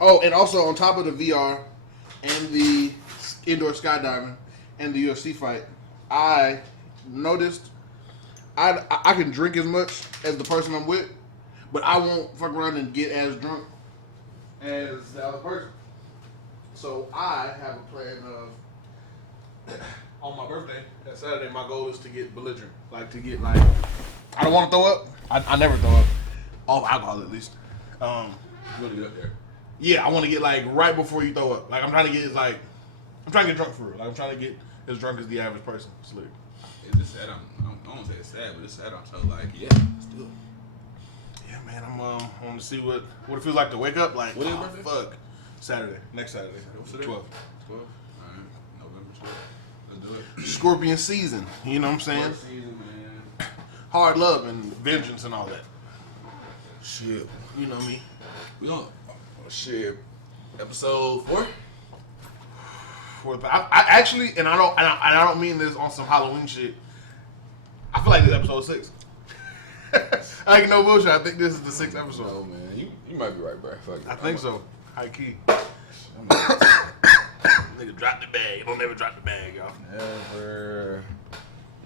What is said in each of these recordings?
Oh, and also on top of the VR and the indoor skydiving and the UFC fight, I noticed I can drink as much as the person I'm with, but I won't fuck around and get as drunk as the other person. So I have a plan of on my birthday, that Saturday, my goal is to get belligerent. Like to get like I don't want to throw up. I never throw up. Off alcohol at least. You want to get up there? Yeah, I want to get like right before you throw up. Like I'm trying to get like I'm trying to get drunk for real. Like I'm trying to get as drunk as the average person. Slick. It's just sad. I don't want to say it's sad, but it's sad. I'm so like, yeah, let's do it. Yeah, man. I want to see what it feels like to wake up. Like what is your birthday? Fuck. Saturday. Next Saturday. What's today? 12. 12. All right. November 12. Let's do it. Scorpion season. You know what I'm saying? Season, man. Hard love and vengeance and all that. Shit. You know me. We on shit. Episode 4. I actually, and I don't mean this on some Halloween shit. I feel like this is episode 6. I ain't no bullshit. I think this is the 6th episode. No, man. You might be right, bro. Fuck it. I think so. High key. Nigga drop the bag. Don't never drop the bag, y'all.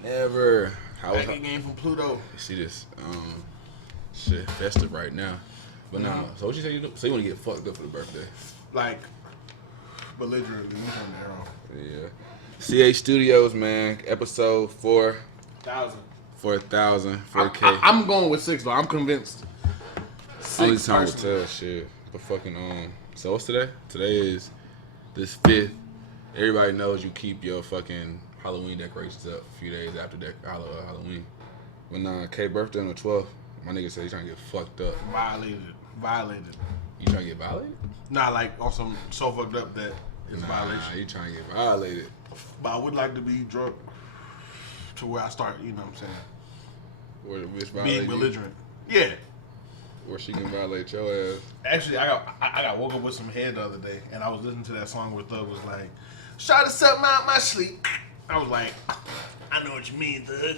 Never. How was Bag game from Pluto. See this? Shit, festive right now. But nah. So what you say you do? So you want to get fucked up for the birthday? Like, belligerently. You turn the arrow. Yeah. CH Studios, man. Episode 4. 1,000. 4,000. 4K. I'm going with 6 though. I'm convinced. Only 6 time will tell. Shit. But fucking So what's today? Today is this 5th. Everybody knows you keep your fucking Halloween decorations up a few days after Halloween. But nah, K birthday on the 12th. My nigga said he's trying to get fucked up. Violated. You trying to get violated? Nah, like on some so fucked up that it's violation. Nah, you trying to get violated. But I would like to be drunk to where I start, you know what I'm saying? Where the bitch violate Being belligerent. Yeah. Where she can violate your ass. Actually, I got woke up with some head the other day, and I was listening to that song where Thug was like, "Try to suck my sleep." I was like, I know what you mean, Thug.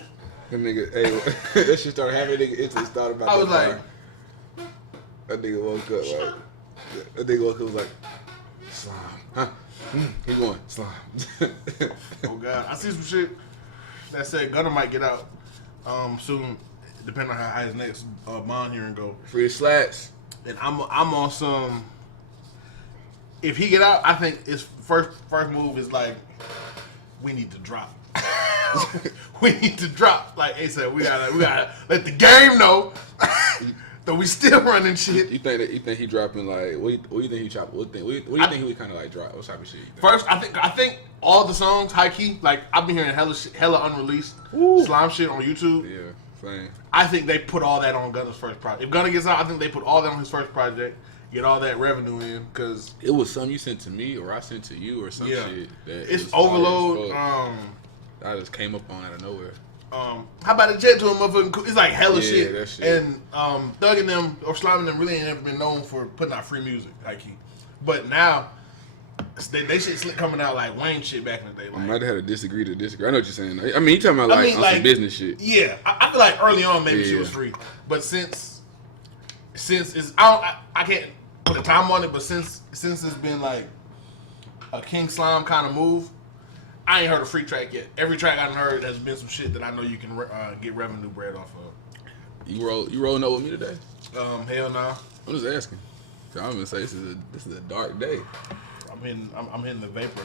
That nigga, hey, that shit started happening. Nigga instantly thought about. I was like, car. That nigga woke up like, that nigga woke up was like, slime, huh? He going slime. oh God, I see some shit that said Gunna might get out soon, depending on how his next bond hearing go. Free the slats. And I'm on some. If he get out, I think his first move is like, we need to drop. We need to drop like ASAP. We gotta let the game know that we still running shit. You think he dropping like what do you think he chop? What do you think he would kind of like drop? What type of shit? First, I think all the songs high key. Like I've been hearing hella unreleased slime shit on YouTube. Yeah, same. I think they put all that on Gunna's first project. If Gunna gets out, I think they put all that on his first project. Get all that revenue in, cause it was something you sent to me or I sent to you or some shit. That it's overload. I just came up on out of nowhere. How about the jet to a motherfucking? It's like hella shit. That shit. And Thug and them or Slime and them really ain't ever been known for putting out free music, high key. But now they shit slick coming out like Wayne shit back in the day. Like, I might have had to distree. I know what you're saying. I mean, you talking about like on some business shit. Yeah, I feel like early on maybe she was free, but since it's I can't put a time on it, but since it's been like a King Slime kind of move, I ain't heard a free track yet. Every track I've heard has been some shit that I know you can get revenue bread off of. You rolling up with me today? Hell no. I'm just asking. I'm gonna say this is a dark day. I'm hitting the vapor.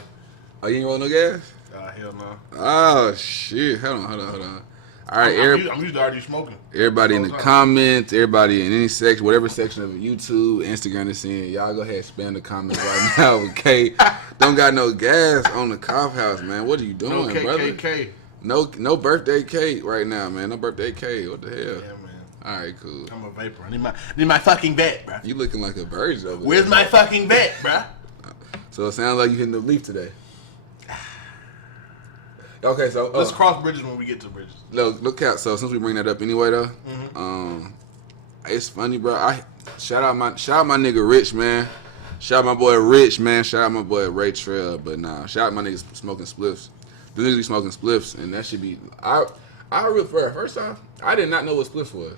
Oh, you ain't rolling no gas? Hell no. Oh shit! Hold on. All right, I'm used to already smoking. Everybody in the comments, everybody in any section, whatever section of YouTube, Instagram is seeing, y'all go ahead and spam the comments right now. Okay, don't got no gas on the Coughouse, man. What are you doing, brother? No birthday cake right now, man. No birthday cake. What the hell? Yeah, man. All right, cool. I'm a vapor. I need my fucking vet, bro. You looking like a virgin over there. Where's my fucking vet, bro? So it sounds like you hitting the leaf today. Okay, so let's cross bridges when we get to bridges. Look out. So since we bring that up anyway, though, it's funny, bro. I shout out my nigga Rich, man. Shout out my boy Rich, man. Shout out my boy Ray Trail. But nah, shout out my niggas smoking spliffs. The niggas be smoking spliffs, and that should be. I real first off, I did not know what spliffs was.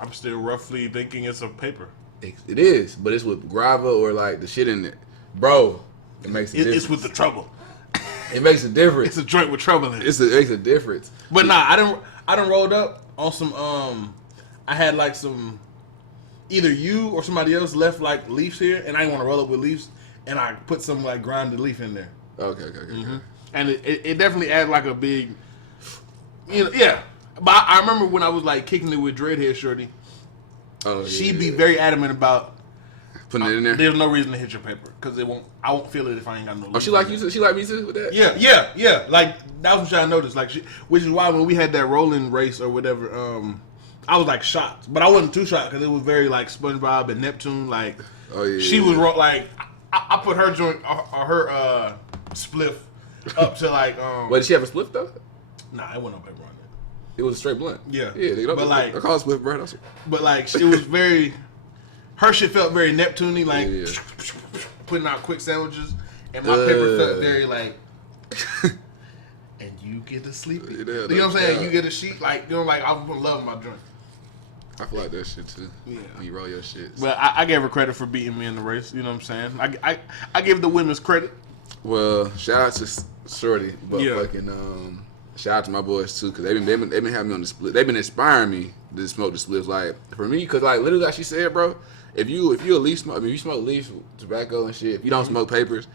I'm still roughly thinking it's a paper. It is, but it's with grava or like the shit in it, bro. It makes a difference. It's with the trouble. It makes a difference. It's a joint with trouble in it. It makes a difference. But nah, I done rolled up on some. I had like some. Either you or somebody else left like leaves here, and I didn't want to roll up with leaves, and I put some like grinded leaf in there. Okay. And it definitely added like a big, yeah. But I remember when I was like kicking it with Dreadhead Shorty. Oh, she'd be very adamant about putting it in there. There's no reason to hit your paper because I won't feel it if I ain't got no. Oh, she like you too? She like me too with that? Yeah. Like that was what I noticed. Like, which is why when we had that rolling race or whatever, I was like shocked, but I wasn't too shocked because it was very like SpongeBob and Neptune. Like, she was like, I put her joint or her spliff up to like. Wait, did she have a spliff though? Nah, it wasn't no paper on it. It was a straight blunt. Yeah. But like, I call it spliff, bro. But like, it was very. Her shit felt very Neptune-y, like putting out quick sandwiches, and my paper felt very like. And you get to sleep. You know what I'm saying? You get a sheet, like like I would love my joint. I feel like that shit too. Yeah. When you roll your shit. Well, I gave her credit for beating me in the race. You know what I'm saying? I give the women's credit. Well, shout out to Shorty, but fucking shout out to my boys too, cause they've been having me on the split. They've been inspiring me to smoke the spliffs. Like for me, cause like literally like she said, bro, if you a leaf smoke, I mean, you smoke leaf, tobacco and shit. If you don't smoke papers,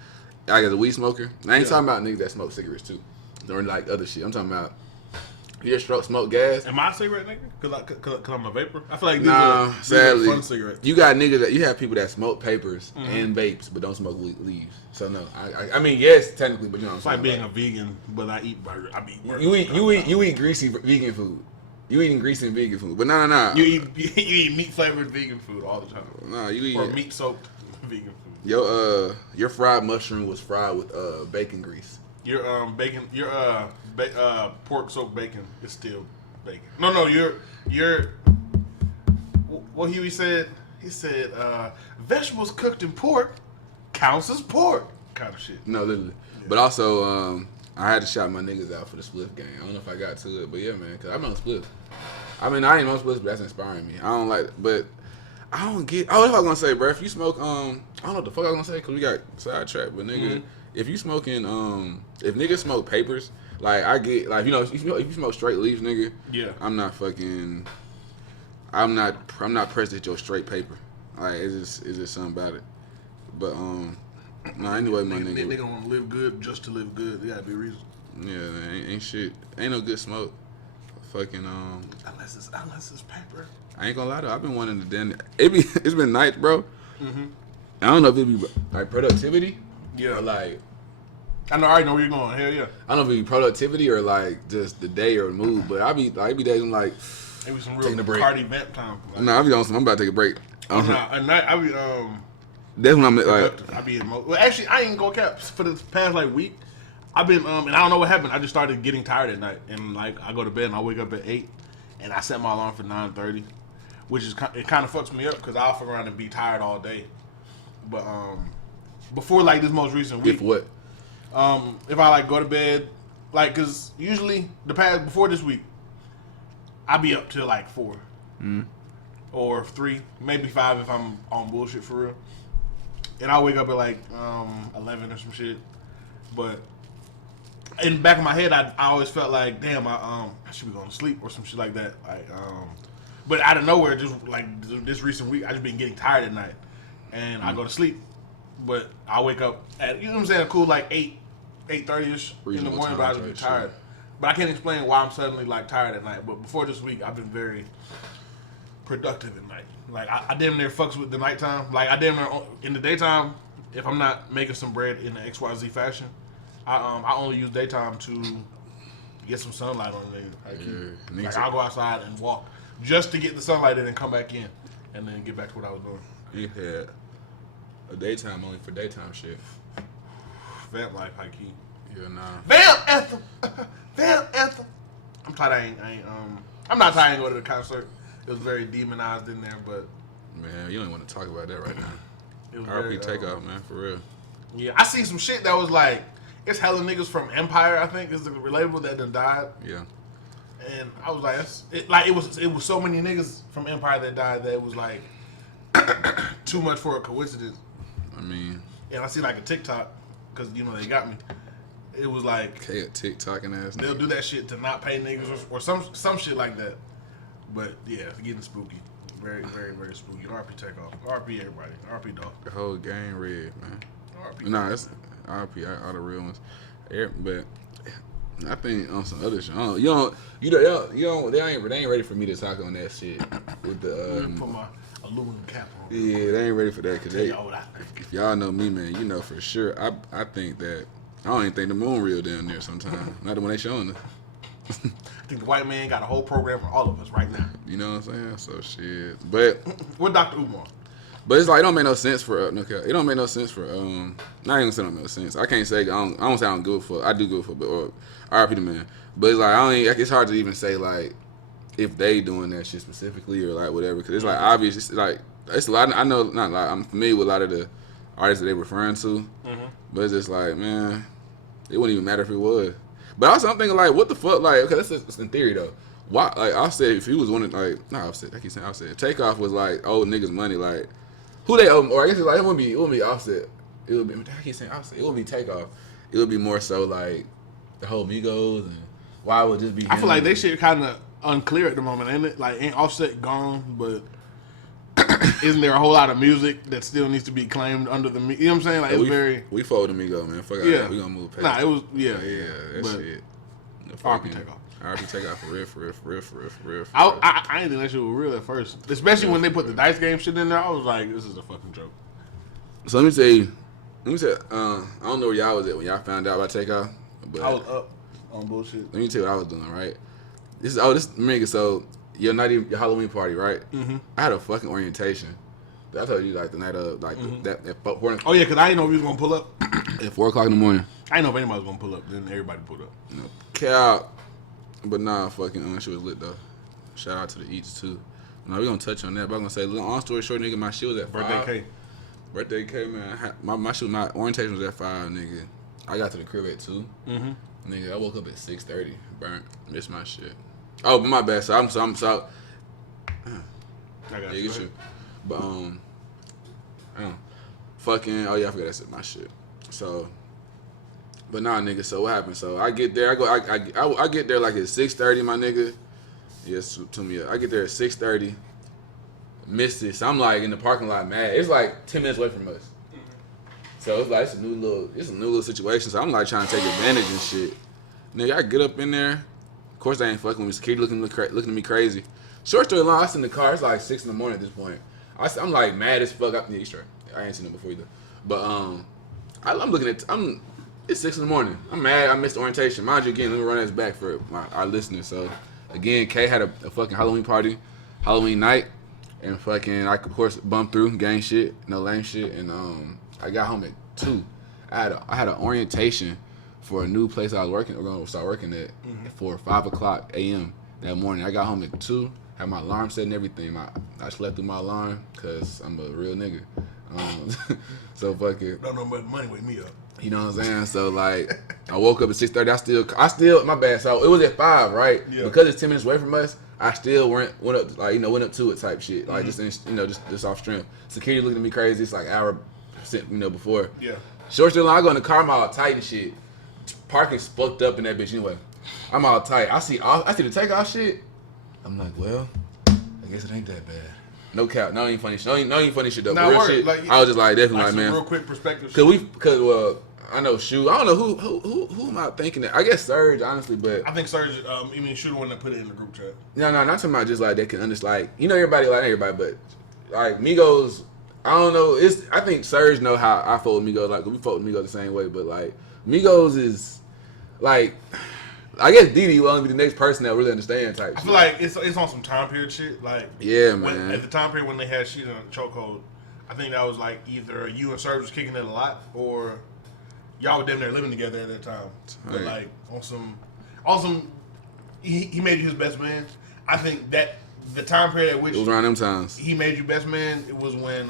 like as a weed smoker, I ain't talking about niggas that smoke cigarettes too, or like other shit. I'm talking about you just smoke gas. Am I a cigarette nigga? Cause I'm a vapor. I feel like these sadly, are fun cigarettes. You got niggas that you have people that smoke papers and vapes, but don't smoke leaves. So no, I mean yes, technically, but you know what I'm saying. It's like being a vegan, but I eat burger. I eat burgers. You eat greasy vegan food. You eating greasy and vegan food, but no. You eat meat flavored vegan food all the time. No, you eat or meat soaked vegan food. Your fried mushroom was fried with bacon grease. Your pork soaked bacon is still bacon. No, your what Huey said. He said vegetables cooked in pork counts as pork kind of shit. No, literally. Yeah. But also, I had to shout my niggas out for the spliff game. I don't know if I got to it, but yeah, man, because I'm on spliff. I mean, I ain't on spliff, but that's inspiring me. I don't like it, but I don't get. Oh, what I was gonna say, bro? If you smoke, I don't know what the fuck I was gonna say because we got sidetracked. But nigga, if you smoking, if niggas smoke papers, like I get, like if you smoke straight leaves, nigga, I'm not pressed at your straight paper. Like it's just something about it. But anyway, my nigga. They don't want to live good just to live good. There gotta be a reason. Yeah, ain't shit. Ain't no good smoke. Fucking unless it's paper. I ain't gonna lie though. I've been wanting to den. It's been nights, bro. I don't know if it be like productivity. Yeah. Or like. I already know where you're going. Hell yeah. I don't know if it be productivity or like just the day or the mood, but I be days I'm like. Maybe some real party vamp time. Like, I be on some. I'm about to take a break. At night I be That's when I'm like. I be in mode. Well, actually, I ain't gonna cap for the past like week. I've been and I don't know what happened. I just started getting tired at night, and like I go to bed and I wake up at 8, and I set my alarm for 9:30, which is it kind of fucks me up because I'll fuck around and be tired all day. But before like this most recent week, If what? If I like go to bed, like because usually before this week, I be up till like 4 or 3, maybe 5 if I'm on bullshit for real. And I'll wake up at like 11 or some shit. But in the back of my head, I always felt like, damn, I should be going to sleep or some shit like that. Like, but out of nowhere, just like this recent week, I just been getting tired at night, and I go to sleep. But I wake up at, you know what I'm saying, a cool like 8:30ish in the morning, but I just be tired. But I can't explain why I'm suddenly like tired at night. But before this week, I've been very productive at night. Like I damn near fucks with the nighttime. Like I damn near in the daytime, if I'm not making some bread in the XYZ fashion, I only use daytime to get some sunlight on me. Like I'll go outside and walk just to get the sunlight in and come back in, and then get back to what I was doing. You had a daytime only for daytime shit. Vamp life, high key. Yeah, nah. Vamp anthem. Vamp anthem. I'm tired. I'm not tired of going to the concert. It was very demonized in there, but man, you don't want to talk about that right now. It was RP Takeoff, man, for real. Yeah, I seen some shit that was like, it's hella niggas from Empire, I think, is the label that done died. Yeah. And I was like, it was so many niggas from Empire that died that it was like, too much for a coincidence. I mean, and I see like a TikTok because they got me. It was like TikToking ass. They'll do that shit to not pay niggas or some shit like that. But yeah, it's getting spooky. Very, very, very spooky. RP Takeoff. RP everybody. RP dog. The whole gang red, man. RP. Nah, it's RP all the real ones. But I think on some other shit, they ain't ready for me to talk on that shit with the. Put my aluminum cap on. Yeah, they ain't ready for that because y'all what I think. if y'all know me, man, you know for sure. I think that I don't even think the moon real down there sometimes. Not the one they showing us. I think the white man got a whole program for all of us right now. You know what I'm saying? So shit, but with Dr. Umar. But it's like it don't make no sense for it don't make no sense for not even gonna say it don't make no sense. I can't say I don't say I don't give a fuck. I do give a fuck, but or RP the man. But it's like it's hard to even say like if they doing that shit specifically or like whatever because it's like obvious. It's like it's a lot. I know not like I'm familiar with a lot of the artists that they referring to, but it's just like man, it wouldn't even matter if it was. But also I'm thinking like what the fuck like okay that's in theory though. Why like Offset if he was one of like not Offset I keep saying Offset Takeoff was like old niggas money like. Who they owe, or I guess it's like it wouldn't be Offset. It would be I keep saying Offset. It would be Takeoff. It would be more so like the whole Migos and why would just be. I feel like they shit kind of unclear at the moment, ain't it? Like ain't Offset gone, but isn't there a whole lot of music that still needs to be claimed under the? You know what I'm saying? Like it's we fold the Migo man. Fuck yeah. That. We gonna move past. Nah, it was yeah. That shit. RP Takeoff. RP Takeoff for real. I didn't think that shit was real at first, especially when they put the dice game shit in there. I was like, this is a fucking joke. So let me say, I don't know where y'all was at when y'all found out about Takeoff. But I was up on bullshit. Let me tell you what I was doing. Right. This nigga. So your Halloween party, right? Mm-hmm. I had a fucking orientation. I told you like the night of like that 4. Oh yeah, because I didn't know if we was gonna pull up at 4:00 in the morning. I didn't know if anybody was gonna pull up. Then everybody pulled up. No cap. But nah, fucking shit was lit though. Shout out to the Eats too. Now we gonna touch on that. But I'm gonna say, long story short, nigga, my shit was at 5. Birthday K, man. My orientation was at 5, nigga. I got to the crib at 2. Mm-hmm. Nigga, I woke up at 6:30. Burnt. Missed my shit. Oh, but my bad. So I'm so. I got you. But fucking. Oh yeah, I forgot that's my shit. So. But nah, nigga. So what happened? So I get there. I get there like at 6:30, my nigga. Yes, to me. I get there at 6:30. Missed it. So I'm like in the parking lot, mad. It's like 10 minutes away from us. So it's like it's a new little situation. So I'm like trying to take advantage and shit. Nigga, I get up in there. Of course, they ain't fucking with me. Security looking at me crazy. Short story long, I was in the car. It's like 6 in the morning at this point. I'm like mad as fuck. Yeah, straight. I ain't seen them before either. But I'm looking at. It's 6 in the morning. I'm mad. I missed orientation. Mind you, again, let me run this back for our listeners. So, again, Kay had a fucking Halloween party, Halloween night, and fucking I of course bumped through gang shit, no lame shit, and I got home at 2. I had an orientation for a new place I was working. We're gonna start working at for 5:00 a.m. that morning. I got home at 2. Had my alarm set and everything. I slept through my alarm because I'm a real nigga. So fucking. Don't know much money wake me up. You know what I'm saying? So like, I woke up at 6:30. I still my bad. So it was at 5, right? Yeah. Because it's 10 minutes away from us. I still went up like went up to it type shit. Like just off strength. Security looking at me crazy. It's like an hour before. Yeah. Short story long, I go in the car. I'm all tight and shit. Parking's fucked up in that bitch anyway. I'm all tight. I see the Takeoff shit. I'm like, well, I guess it ain't that bad. No cap, no ain't funny shit. No ain't funny shit though. Real shit. Like, I was just like definitely like man. Real quick perspective. Cause I know Shu. I don't know who am I thinking that. I guess Surge, honestly, but I think Surge. You mean Shu the one that put it in the group chat? No, not talking about just like they can understand. Like everybody, but like Migos. I don't know. I think Surge know how I fold Migos. Like we fold Migos the same way, but like Migos is like. I guess Didi will only be the next person that really understand type shit. I feel like it's on some time period shit. Like yeah, man. At the time period when they had shit on chokehold, I think that was like either you and Surge was kicking it a lot, or y'all were damn near living together at that time. But like on some, he made you his best man. I think that the time period at which it was around them times he made you best man. It was when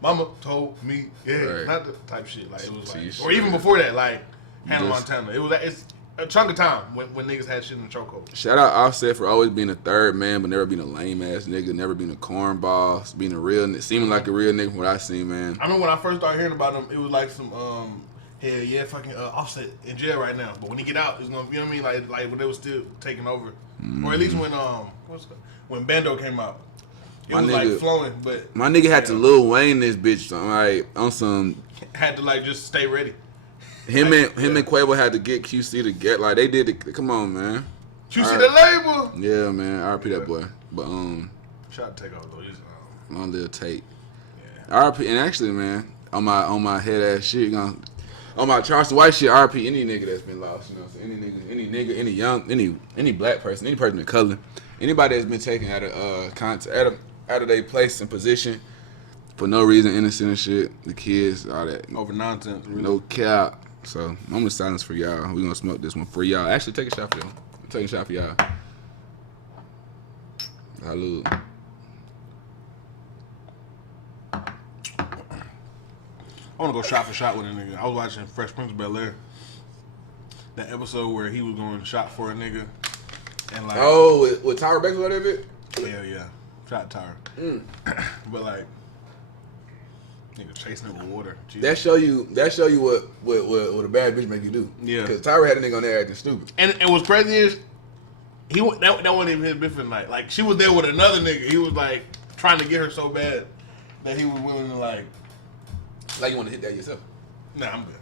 Mama told me, not the type shit. Like it was like, or even before that, like Hannah Montana. It's a chunk of time when niggas had shit in the chokehold. Shout out Offset for always being a third man, but never being a lame ass nigga, never being a cornball, being a real, seeming like a real nigga from what I seen, man. I remember when I first started hearing about him, it was like some hell yeah, fucking Offset in jail right now. But when he get out, it's gonna, you know what I mean? Like when they was still taking over, or at least when Bando came out, it was like flowing. But my nigga had to Lil Wayne this bitch, like on some. Had to like just stay ready. Him and Quavo had to get QC to get like they did. Come on, man. QC the label. Yeah, man. RP that boy. But Shout to take off though. My little Tate. Yeah. RP and actually, man, on my head ass shit, on my Charleston White shit, RP any nigga that's been lost, you know, so any nigga, any young, any black person, any person of color, anybody that's been taken out of out of their place and position for no reason, innocent and shit, the kids, all that Over nonsense. Really. No cap. So moment of silence for y'all. We gonna smoke this one for y'all. Actually, take a shot for y'all. Take a shot for y'all. Salud. I want to go shot for shot with a nigga. I was watching Fresh Prince of Bel-Air. That episode where he was going shot for a nigga. And like, with Tyra Banks or whatever? Yeah. Shot Tyra. But like, nigga chasing it with water. Jesus. That show you what a bad bitch make you do. Yeah. Because Tyra had a nigga on there acting stupid. And what's crazy is, that wasn't even his business night. Like, she was there with another nigga. He was like, trying to get her so bad that he was willing to like you want to hit that yourself? Nah, I'm good.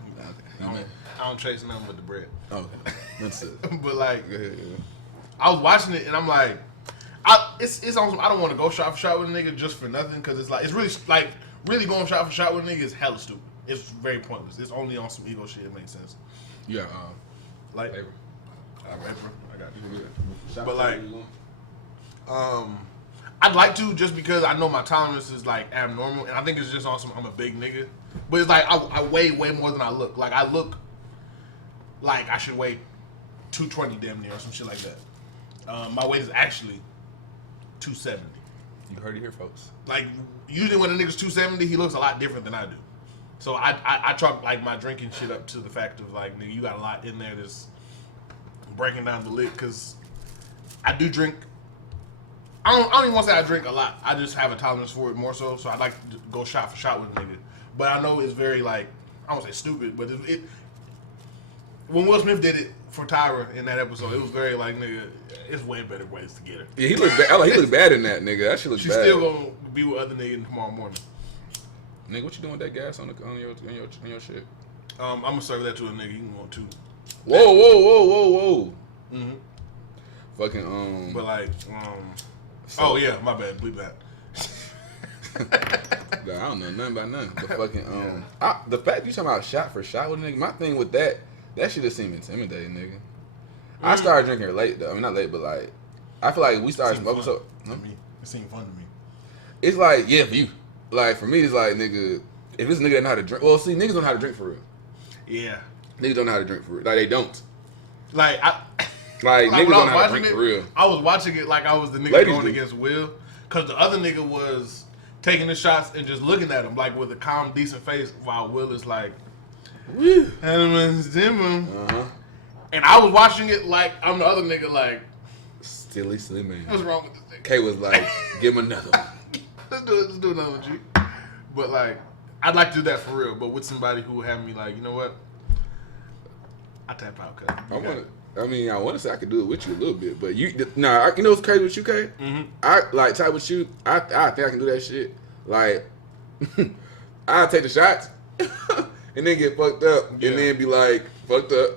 Okay. I don't chase nothing but the bread. Okay. That's it. But like, Go ahead, yeah. I was watching it and I'm like, it's awesome. I don't want to go shot for shot with a nigga just for nothing because it's really like really going shot for shot with a nigga is hella stupid. It's very pointless. It's only on some ego shit. It makes sense. Yeah. Like, April. I got you. But like, I'd like to just because I know my tolerance is like abnormal and I think it's just on some I'm a big nigga. But it's like I weigh way more than I look. Like I look like I should weigh 220 damn near or some shit like that. My weight is actually 270. You heard it here, folks. Like usually when a nigga's 270, he looks a lot different than I do. So I chalk like my drinking shit up to the fact of like, nigga, you got a lot in there that's breaking down the lid because I do drink. I don't even want to say I drink a lot. I just have a tolerance for it more so. So I like to go shot for shot with a nigga. But I know it's very like, I don't say stupid, but it when Will Smith did it for Tyra in that episode, it was very like, nigga, it's way better ways to get her. Yeah, he looked bad. He looked bad in that, nigga. That shit looks She's bad. still gonna be with other niggas tomorrow morning. Nigga, what you doing with that gas on your shit? I'm gonna serve that to a nigga. He can want two. Whoa. Mm-hmm. Fucking But like, oh yeah, my bad. Bleep that. I don't know nothing about nothing. But fucking the fact you talking about shot for shot with a nigga, my thing with that shit just seemed intimidating, nigga. I started drinking late though. I mean not late, but like I feel like we started smoking so. It seemed fun to me. It's like yeah, for you. Like for me, it's like nigga. If this nigga doesn't know how to drink, well, see, niggas don't know how to drink for real. Yeah. Niggas don't know how to drink for real. Like they don't. Like niggas don't know how to drink it, for real. I was watching it like I was the nigga Ladies going do. against Will, cause the other nigga was taking the shots and just looking at him like with a calm, decent face, while Will is like, woo, and I was watching it like I'm the other nigga like, Silly man. what's wrong with this nigga? K was like, give him another one. Let's do another one, G. But like, I'd like to do that for real, but with somebody who would have me like, you know what? I tap out, cuz. I want to say I could do it with you a little bit, but you know what's crazy with you, K? Mm-hmm. I like type with you. I think I can do that shit. Like, I'll take the shots and then get fucked up, and then be like fucked up,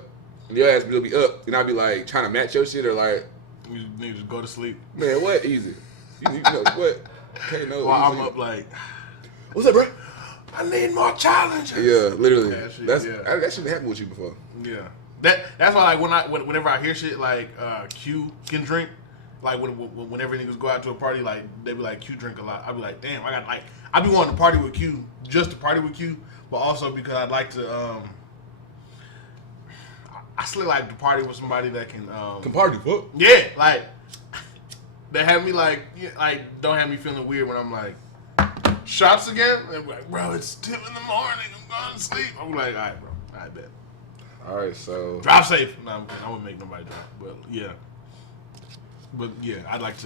and your ass will be up, and I'll be like trying to match your shit or like, You need to go to sleep. man, what easy? You know what? K no. While I'm up like, what's up, bro? I need more challenges. Yeah, literally. Yeah, that shouldn't happen with you before. Yeah, that's why like whenever I hear shit like Q can drink, like whenever niggas go out to a party, like they be like Q drink a lot. I be like, damn, I be wanting to party with Q just to party with Q, but also because I'd like to I still like to party with somebody that can party, fuck. Yeah, like that have me like don't have me feeling weird when I'm like shots again. And be like, bro, it's 10 in the morning. I'm going to sleep. I'm like, all right, bro, I bet. All right, so drive safe. No, I'm kidding. I wouldn't make nobody drive, but yeah, I'd like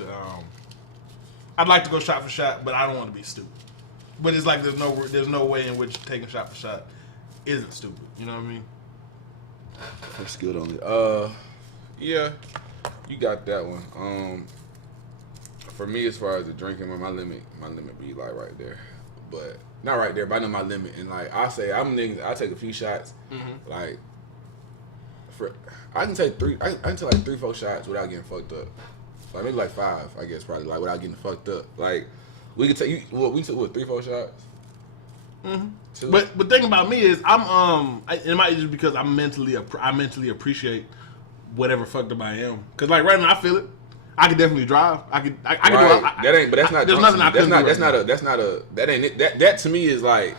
to go shot for shot, but I don't want to be stupid. But it's like there's no way in which taking shot for shot isn't stupid. You know what I mean? for skilled only. Yeah, you got that one. For me, as far as the drinking, my limit be like right there, but not right there. But I know my limit, and like I say, I'm niggas. I take a few shots, like. I can take three. I can take like 3-4 shots without getting fucked up. Like maybe like 5, I guess probably like without getting fucked up. Like we could take we took 3-4 shots. Mm-hmm. But the thing about me is it might just because I mentally appreciate whatever fucked up I am. Cause like right now I feel it. I can definitely drive. I can do it. That ain't. But that's not. There's nothing I couldn't do. That ain't it. That to me is like.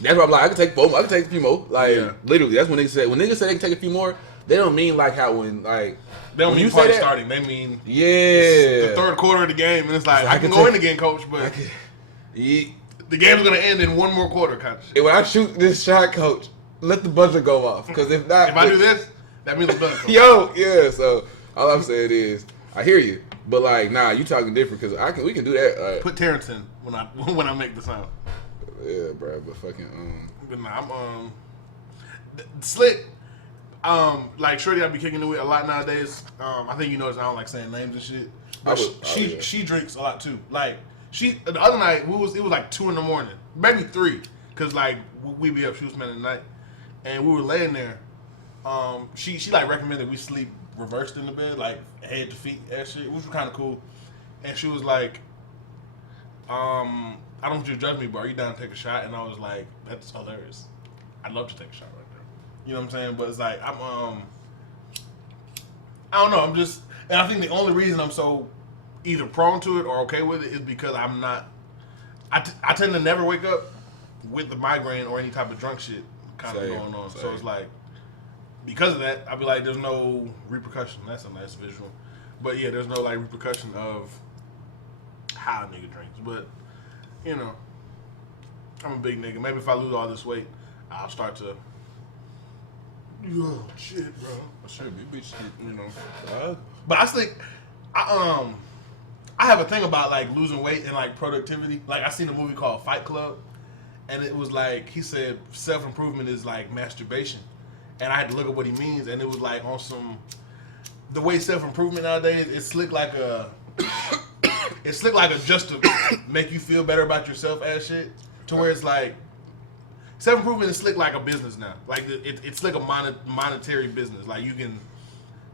That's why I'm like, I can take 4 more. I can take a few more. Like, literally, that's when niggas say. When niggas say they can take a few more, they don't mean like how when, like... They don't when mean you party say that, starting. They mean... Yeah. The third quarter of the game, and it's like, I can go in again, coach, but... The game's going to end in one more quarter, kind of shit. When I shoot this shot, coach, let the buzzer go off. Because if not... If I do this, that means I'm done, coach. Yo, yeah, so all I'm saying is, I hear you. But like, nah, you talking different because we can do that. Put Terrence in when I make the sound. Yeah, bro, but fucking But nah, I'm Slick. Like Shorty, I be kicking it with a lot nowadays. I think you notice I don't like saying names and shit. But she drinks a lot too. Like the other night it was like 2 a.m, maybe 3, cause like we be up. She was spending the night, and we were laying there. She like recommended we sleep reversed in the bed, like head to feet, that shit, which was kind of cool. And she was like, I don't want you to judge me, but are you down to take a shot? And I was like, that's hilarious. I'd love to take a shot right there. You know what I'm saying? But it's like, I don't know. And I think the only reason I'm so either prone to it or okay with it is because I'm not, I tend to never wake up with the migraine or any type of drunk shit kind of going on. So it's like, because of that, I'd be like, there's no repercussion. That's a nice visual. But yeah, there's no like repercussion of how a nigga drinks. But, you know, I'm a big nigga. Maybe if I lose all this weight, I'll start to. Oh shit, bro. I should be shit, you know. But I think I have a thing about like losing weight and like productivity. Like I seen a movie called Fight Club, and it was like he said self-improvement is like masturbation, and I had to look at what he means, and it was like on some the way self-improvement nowadays it's slick like a just to make you feel better about yourself ass shit, to where it's like self-improvement is slick like a business now. Like it's like a monetary business. Like you can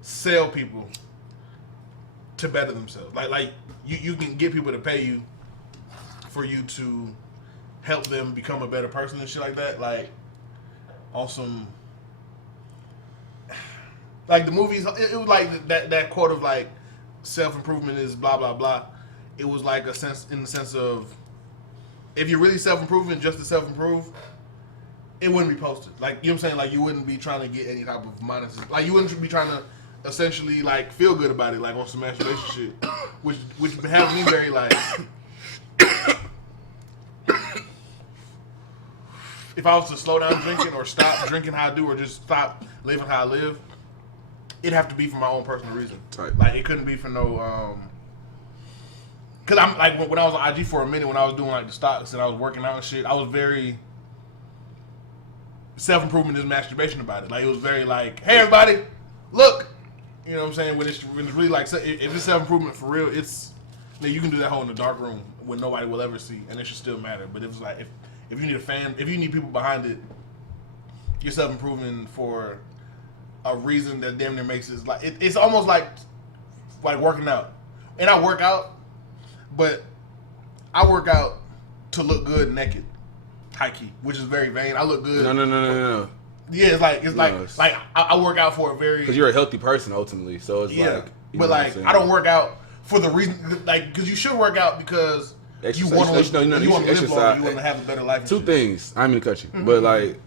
sell people to better themselves. Like you can get people to pay you for you to help them become a better person and shit like that. Like awesome. Like the movies, it was like that quote of like self-improvement is blah blah blah. It was like a sense in the sense of if you're really self-improving just to self-improve, it wouldn't be posted. Like, you know what I'm saying? Like, you wouldn't be trying to get any type of monetary. Like, you wouldn't be trying to essentially, like, feel good about it, like, on some masturbation shit. Which has me very, like... If I was to slow down drinking or stop drinking how I do or just stop living how I live, it'd have to be for my own personal reason. Type. Like, it couldn't be for no... Because I'm, like, when I was on IG for a minute, when I was doing, like, the stocks and I was working out and shit, I was very... self-improvement is masturbation about it. Like, it was very like, hey, everybody, look. You know what I'm saying? When it's really like, if it's self-improvement for real, it's, you can do that whole in the dark room when nobody will ever see, and it should still matter. But it was like, if you need a fan, if you need people behind it, you're self-improving for a reason that damn near makes it, like, it's almost like working out. And I work out, but I work out to look good naked. High key, which is very vain. I look good. No. Yeah, it's like I work out for a very because you're a healthy person ultimately. So it's like, but like I don't work out for the reason like because you should work out because you want to live longer, you want to have a better life. Two things. I didn't mean to cut you, but like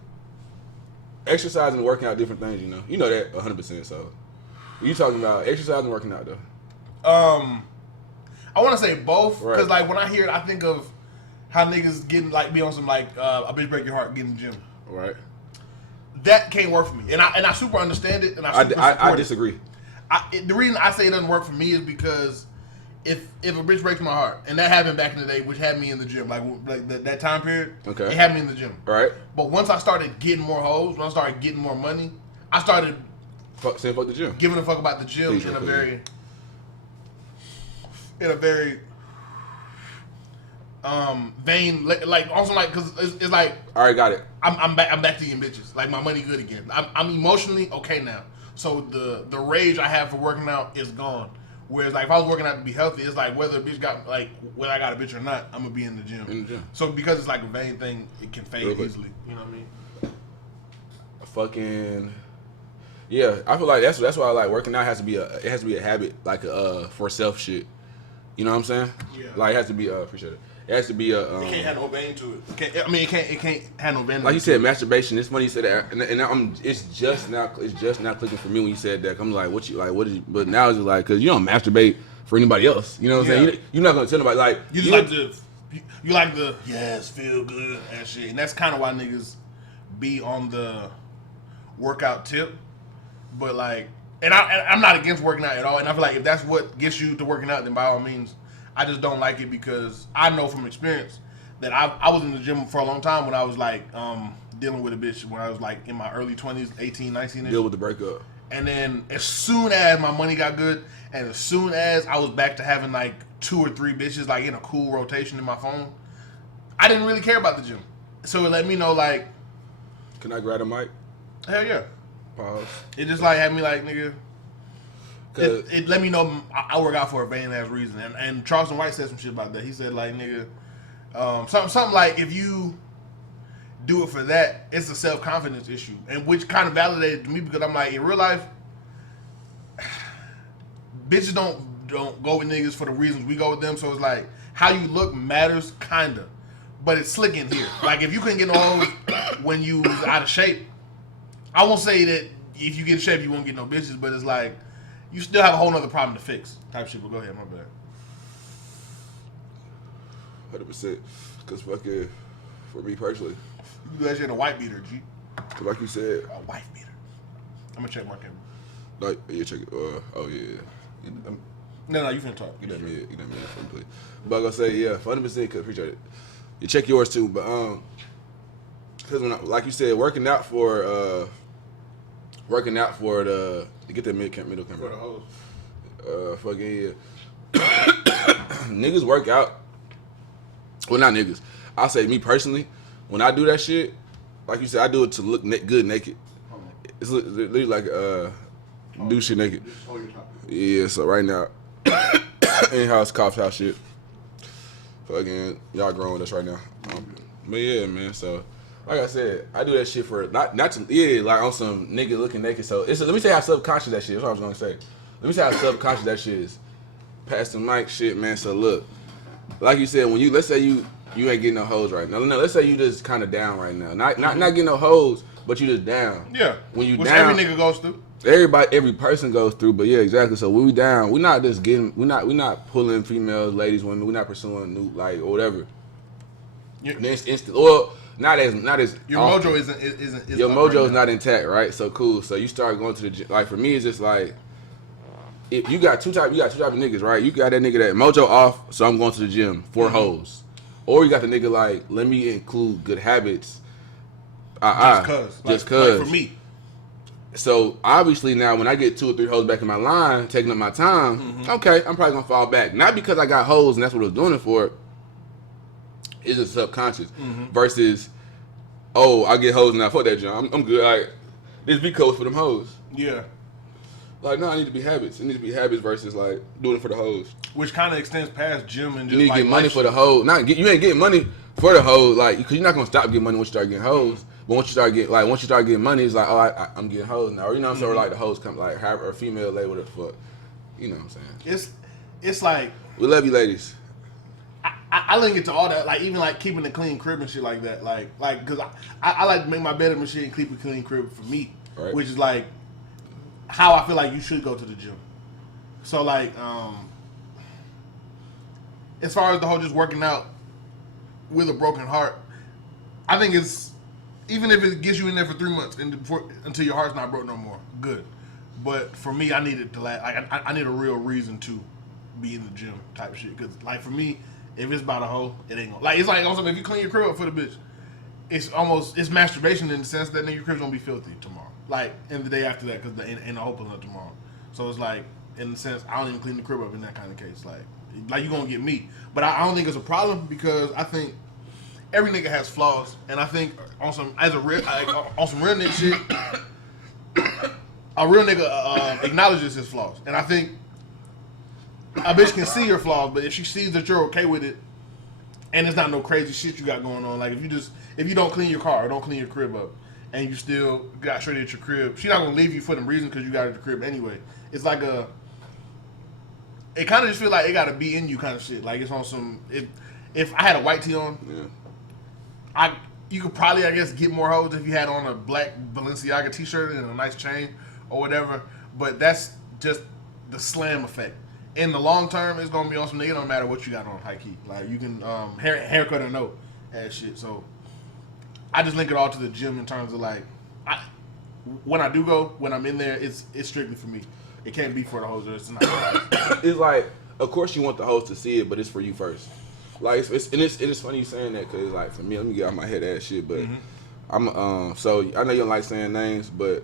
exercising and working out different things. You know that 100%. So you talking about exercising and working out though? I want to say both because right. like when I hear it, I think of how niggas getting like be on some like a bitch break your heart getting in the gym. Right. that can't work for me, and I super understand it, and I I disagree. The reason I say it doesn't work for me is because if a bitch breaks my heart, and that happened back in the day, which had me in the gym, like that time period, okay, it had me in the gym. All right. But once I started getting more hoes, when I started getting more money, I started saying fuck the gym, giving a fuck about the gym in a very vain, like also like because it's like, all right, got it. I'm back to getting bitches. Like my money good again. I'm emotionally okay now. So the rage I have for working out is gone. Whereas like if I was working out to be healthy, it's like whether a bitch got like whether I got a bitch or not, I'm gonna be in the gym. So because it's like a vain thing, it can fade easily. You know what I mean? Fucking yeah, I feel like that's why I like working out. Has to be a habit, like for self shit. You know what I'm saying? Yeah. Like it has to be appreciate it. It has to be a. It can't have no vein to it. It can't have no vein. Like you said, masturbation. It's funny you said that, and it's just now clicking for me when you said that. I'm like, what did you? But now it's like, cause you don't masturbate for anybody else. You know what I'm saying? You're not gonna tell nobody like. You like the yes, feel good and shit, and that's kind of why niggas be on the workout tip. But like, and I'm not against working out at all, and I feel like if that's what gets you to working out, then by all means. I just don't like it because I know from experience that I was in the gym for a long time when I was like dealing with a bitch when I was like in my early 20s, 18, 19. Deal with the breakup. And then as soon as my money got good and as soon as I was back to having like 2 or 3 bitches like in a cool rotation in my phone, I didn't really care about the gym. So it let me know like... Can I grab a mic? Hell yeah. Pause. It just like had me like, nigga... It let me know I work out for a vain ass reason, and Charleston White said some shit about that. He said like, nigga, something like if you do it for that, it's a self confidence issue, and which kind of validated to me because I'm like, in real life, bitches don't go with niggas for the reasons we go with them. So it's like how you look matters kinda, but it's slick in here. Like if you couldn't get no hoes when you was out of shape, I won't say that if you get in shape you won't get no bitches, but it's like. You still have a whole nother problem to fix. Type shit, but go ahead, my bad. 100%. Because fucking, for me personally. You do that shit in a white beater, G. Like you said. A white beater. I'm going to check my camera. Like, yeah, check it. Oh, yeah. No, you finna talk. Get that man please. But I'm going to say, yeah, 100%, because appreciate it. You check yours too, but, because like you said, working out for the to get that middle camera. For the hoes. Fucking yeah. Niggas work out. Well, not niggas. I'll say me personally, when I do that shit, like you said, I do it to look good naked. It's literally like do shit naked. Yeah. So right now, in-house Coughouse shit. Fucking y'all growing with us right now. But yeah, man. So. Like I said, I do that shit for not to like on some nigga looking naked. So let me say how subconscious that shit is. That's what I was gonna say. Let me say how subconscious that shit is. Pass the mic shit, man. So look, like you said, when let's say you ain't getting no hoes right now. No, let's say you just kind of down right now. Not getting no hoes, but you just down. Yeah. When you which down, every nigga goes through. Every person goes through, but yeah, exactly. So when we down, we're not just getting, we're not pulling females, ladies, women. We're not pursuing new like or whatever. Yeah. Well. Not as your often. mojo isn't your mojo is not intact, right? So cool. So you start going to the gym. Like for me, it's just like if you got two type of niggas, right? You got that nigga that mojo off, so I'm going to the gym for hoes, or you got the nigga like let me include good habits. Just cause for me. So obviously now when I get 2 or 3 hoes back in my line, taking up my time, okay, I'm probably gonna fall back. Not because I got hoes and that's what I was doing it for. It's just subconscious versus, oh, I get hoes now. Fuck that, John. I'm good. Like, this Bcus for them hoes. Yeah. Like, no, I need to be habits. It needs to be habits versus like doing it for the hoes. Which kind of extends past gym and just you need to get money for the hoes. You ain't getting money for the hoes, like, because you're not gonna stop getting money once you start getting hoes. But once you start getting money, it's like, oh, I'm getting hoes now. Or you know what I'm saying? Or like the hoes come like or female lady, whatever the fuck. You know what I'm saying? It's like we love you, ladies. I link it to all that, like even like keeping a clean crib and shit like that, like because I like to make my bed and shit and keep a clean crib for me, right. Which is like how I feel like you should go to the gym. So like, as far as the whole just working out with a broken heart, I think it's even if it gets you in there for 3 months and until your heart's not broke no more, good. But for me, I need it to last. Like I need a real reason to be in the gym type shit. Because like for me, if it's about a hoe, it ain't gonna like. It's like also if you clean your crib up for the bitch, it's masturbation in the sense that then your crib's gonna be filthy tomorrow. Like and the day after that, because ain't a hoe pulling up tomorrow. So it's like in the sense I don't even clean the crib up in that kind of case. Like you gonna get me, but I don't think it's a problem because I think every nigga has flaws, and I think on some real nigga shit, a real nigga acknowledges his flaws, and I think a bitch can see your flaws, but if she sees that you're okay with it, and it's not no crazy shit you got going on, like if you don't clean your car or don't clean your crib up, and you still got straight at your crib, she not gonna leave you for them reasons because you got at the crib anyway. It's like it kind of just feel like it gotta be in you kind of shit. Like it's on some if I had a white tee on. Yeah. You could probably, I guess, get more hoes if you had on a black Balenciaga t-shirt and a nice chain or whatever. But that's just the slam effect. In the long term, it's gonna be on some nigga. It don't matter what you got on, high key. Like you can haircut or no, ass shit. So I just link it all to the gym in terms of like, when I do go, when I'm in there, it's strictly for me. It can't be for the hoes. It's not. It's like, of course you want the host to see it, but it's for you first. Like it's funny you saying that because like for me, let me get out my head ass shit. But I'm so I know you don't like saying names, but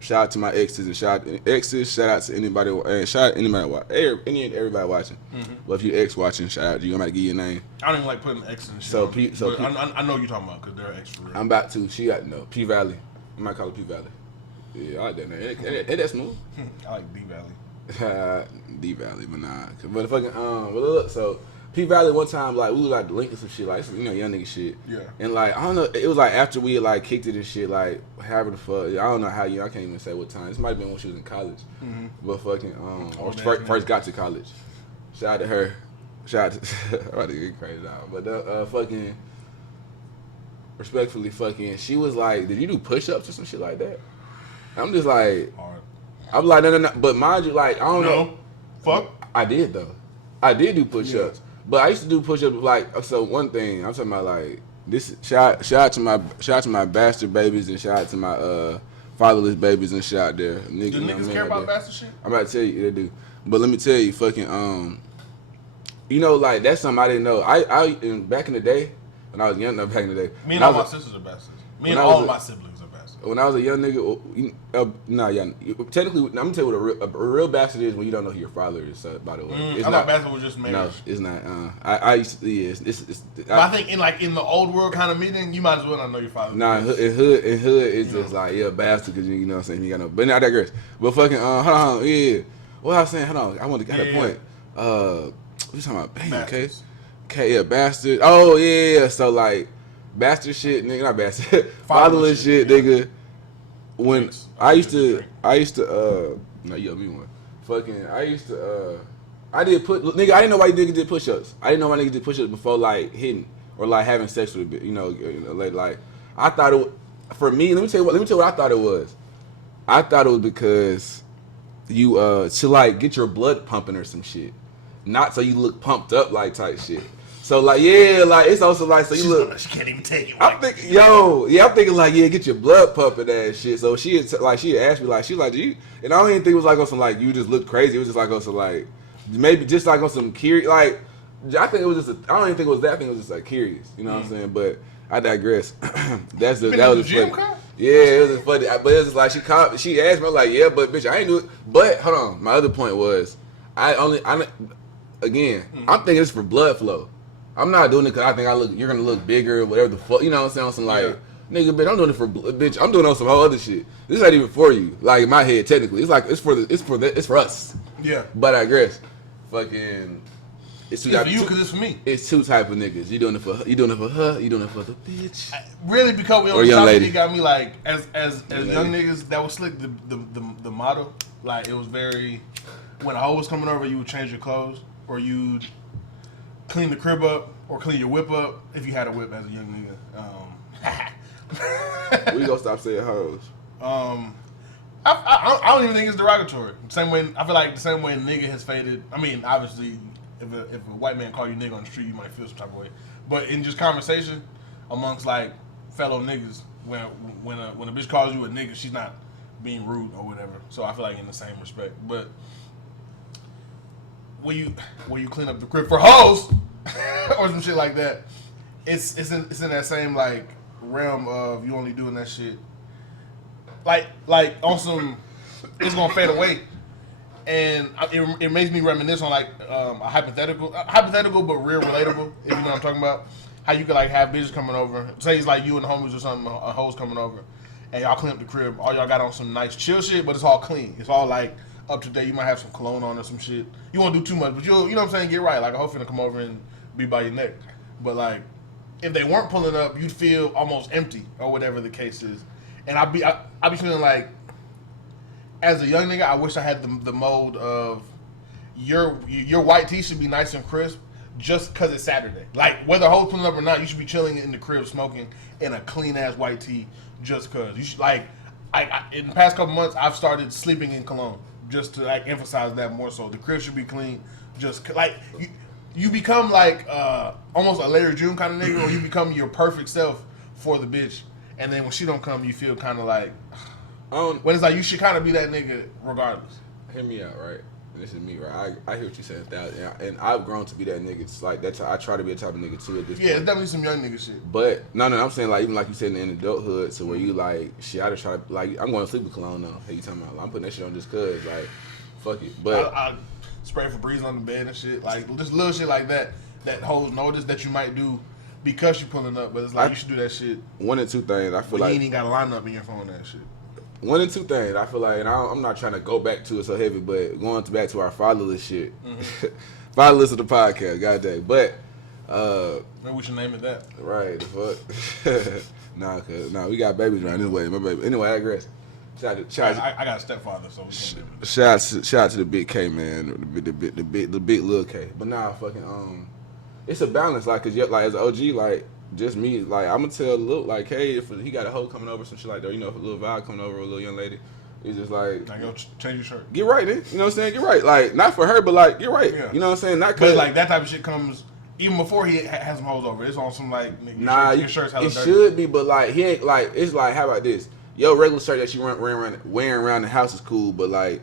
shout out to my exes and shout out to anybody and shout out to everybody watching. But if you ex watching, shout out to you. I'm about to give you a name. I don't even like putting X in shit. So I know what you're talking about because they're X for real. I'm about to. She got no P Valley. I might call it P Valley. Yeah, I like that name. Ain't that smooth? I like D Valley. D Valley, but nah. But fucking well look so. P Valley one time like we was like linking some shit like you know young nigga shit. Yeah. And like I don't know, it was like after we had like kicked it and shit like having the fuck. I don't know how I can't even say what time. This might have been when she was in college. But fucking first got to college. Shout out to her. Shout out to I'm about to get crazy now. But fucking respectfully fucking she was like, did you do push ups or some shit like that? I'm just like hard. I'm like no. But mind you, like I don't know. Fuck. I did though. I did do push ups. Yeah. But I used to do push-ups like so. One thing I'm talking about like this. Shout out to my bastard babies and shout out to my fatherless babies and shout out there. Do niggas care about bastard shit? I'm about to tell you they do. But let me tell you, fucking you know like that's something I didn't know. I back in the day when I was young, back in the day. Me and all my sisters are bastards. Me and all my siblings are bastards. When I was a young nigga, technically, I'm gonna tell you what a real bastard is when you don't know who your father is. By the way, I thought bastard was just marriage. No, it's not. I used to, yeah, it's but I think in the old world kind of meeting, you might as well not know your father. Nah, in hood, it's just like bastard because you know what I'm saying. You got no, but I digress. But fucking, hold on, yeah. What I was saying, hold on, I want to get a point. What you talking about? Bang, okay, yeah, bastard. Oh yeah, so like. Bastard shit, nigga, not bastard. Fatherless shit, nigga. When I used to, no, you owe me one. Fucking, I did nigga, I didn't know why niggas did push-ups. I didn't know why niggas did push-ups before, like, hitting or, like, having sex with a bitch, you know, like, I thought it, for me, let me tell you what I thought it was. I thought it was because you, to, like, get your blood pumping or some shit. Not so you look pumped up, like, type shit. So like like it's also like so you look. She can't even take you. I'm thinking, I'm thinking like get your blood pumping that shit. So she asked me like she like do you, and I don't even think it was like on some like you just look crazy. It was just like on some like maybe just like on some curious like I think it was just I don't even think it was that. I think it was just like curious. You know what I'm saying? But I digress. That was funny. Yeah, it was just funny. But it was just like she asked me, I'm like, yeah, but bitch, I ain't do it. But hold on, my other point was I'm thinking it's for blood flow. I'm not doing it because I think you're gonna look bigger, whatever the fuck, you know what I'm saying? On some like, nigga, bitch, I'm doing it for bitch. I'm doing it on some whole other shit. This is not even for you. Like in my head, technically, it's like it's for us. Yeah. But I guess, fucking, it's for you because it's for me. It's two type of niggas. You doing it for her. You doing it for the bitch. Really, because we on the topic, it got me like as young niggas that was slick. The motto, like it was very when a hoe was coming over, you would change your clothes or you'd clean the crib up or clean your whip up if you had a whip as a young nigga. We gonna stop saying hoes. I don't even think it's derogatory. Same way I feel like the same way nigga has faded. I mean, obviously, if a white man call you nigga on the street, you might feel some type of way. But in just conversation amongst like fellow niggas, when a bitch calls you a nigga, she's not being rude or whatever. So I feel like in the same respect. But when you clean up the crib for hoes or some shit like that, it's in that same like realm of you only doing that shit like on some, it's gonna fade away. And it makes me reminisce on like a hypothetical but real relatable, if you know what I'm talking about. How you could like have bitches coming over, say it's like you and the homies or something, a hoes coming over, and y'all clean up the crib. All y'all got on some nice chill shit, but it's all clean. It's all like up to date. You might have some cologne on or some shit. You won't do too much, but you know what I'm saying. Get right. Like a hoe finna come over and be by your neck. But like if they weren't pulling up, you'd feel almost empty or whatever the case is. And I'd be feeling like, as a young nigga, I wish I had the mode of your white tee should be nice and crisp just because it's Saturday. Like, whether hoes pulling up or not, you should be chilling in the crib smoking in a clean-ass white tee just because. You should, like, I in the past couple months, I've started sleeping in cologne just to, like, emphasize that more so. The crib should be clean just, like, you become, like, almost a Larry June kind of nigga, or you become your perfect self for the bitch. And then when she don't come, you feel kind of like... When it's like you should kind of be that nigga regardless. Hear me out, right? This is me, right? I hear what you saying, and I've grown to be that nigga. It's like that's how I try to be a type of nigga too at this point. Yeah, it's definitely some young nigga shit. But no, I'm saying like even like you said in adulthood, so where you like shit, I just try to like I'm going to sleep with cologne now. Hey, you talking about? I'm putting that shit on just cause like fuck it. But I spray Febreze on the bed and shit, like just little shit like that. That hoes notice that you might do because you pulling up, but it's like you should do that shit. One or two things I feel like you ain't even got a line up in your phone and shit. One and two things I feel like, and I'm not trying to go back to it so heavy, but going back to our fatherless shit, fatherless of the podcast, goddamn. But maybe we should name it that. Right, the fuck. Nah, we got babies around anyway. My baby. Anyway, I digress. I got a stepfather, so we can't do it. Shout out to the big K, man, the big little K. But nah, fucking it's a balance, like, cause like as an OG, like. Just me, like, I'm gonna tell Luke, like, hey, if he got a hoe coming over, some shit like that, you know, if a little vibe coming over, a little young lady, it's just like, go change your shirt. Get right, then. You know what I'm saying? Get right. Like, not for her, but like, get right. Yeah. You know what I'm saying? Not cause but like that type of shit comes even before he has some hoes over. It's on some like your shirt's hella dirty. It should be, but like he ain't like. It's like, how about this? Your regular shirt that you wearing around the house is cool, but like.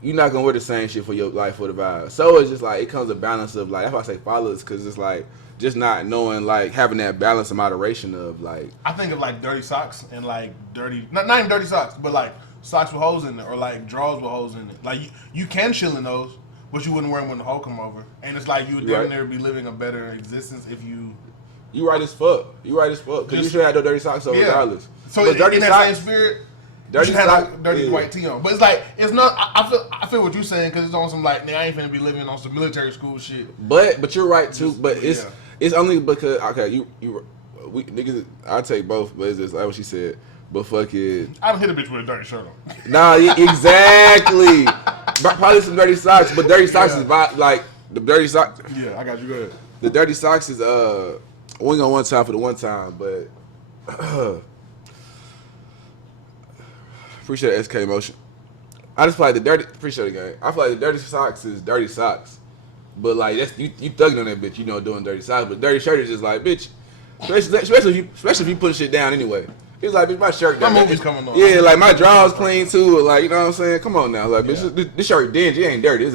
You're not gonna wear the same shit for your life for the vibe. So it's just like it comes a balance of like that's why I say followers, because it's like just not knowing, like having that balance and moderation of like. I think of like dirty socks and like dirty, not even dirty socks, but like socks with holes in it or like drawers with holes in it. Like you can chill in those, but you wouldn't wear them when the hoe come over. And it's like you would definitely be living a better existence if you. You right as fuck. Because you should have those dirty socks on regardless. So in that same spirit. Dirty white tee on, but it's like it's not. I feel what you're saying because it's on some like I ain't finna be living on some military school shit. But you're right too. But it's only because okay we niggas I take both, but it's just like what she said. But fuck it. I don't hit a bitch with a dirty shirt on. Nah, exactly. Probably some dirty socks, but dirty socks is like the dirty socks. Yeah, I got you. Go ahead. The dirty socks is only on one time for the one time, but. Appreciate the SK motion. I just feel like appreciate it, gang. I feel like the dirty socks is dirty socks. But like that's you thugging on that bitch, you know, doing dirty socks. But dirty shirt is just like, bitch, especially if you put shit down anyway. It's like, bitch, my shirt down. My movie's coming on. Yeah, like my drawers clean too. Like, you know what I'm saying? Come on now. Like, bitch, this shirt dingy, it ain't dirty.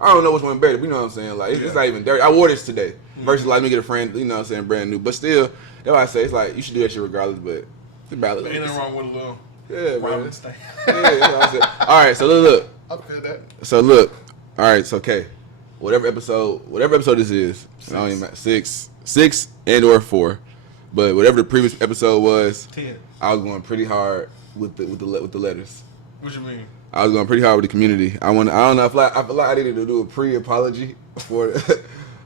I don't know which one better, but you know what I'm saying? Like, it's not even dirty. I wore this today. Versus like me get a friend, you know what I'm saying, brand new. But still, that's why I say it's like you should do that shit regardless, but it's balance. Ain't nothing wrong with a little. Yeah, man. Yeah, that's what I said. All right, so look. I feel that. So look. All right, so okay. Whatever episode this is, I don't even matter. Six and or 4, but whatever the previous episode was, 10. I was going pretty hard with the letters. What you mean? I was going pretty hard with the community. I don't know. I feel like I needed to do a pre-apology for.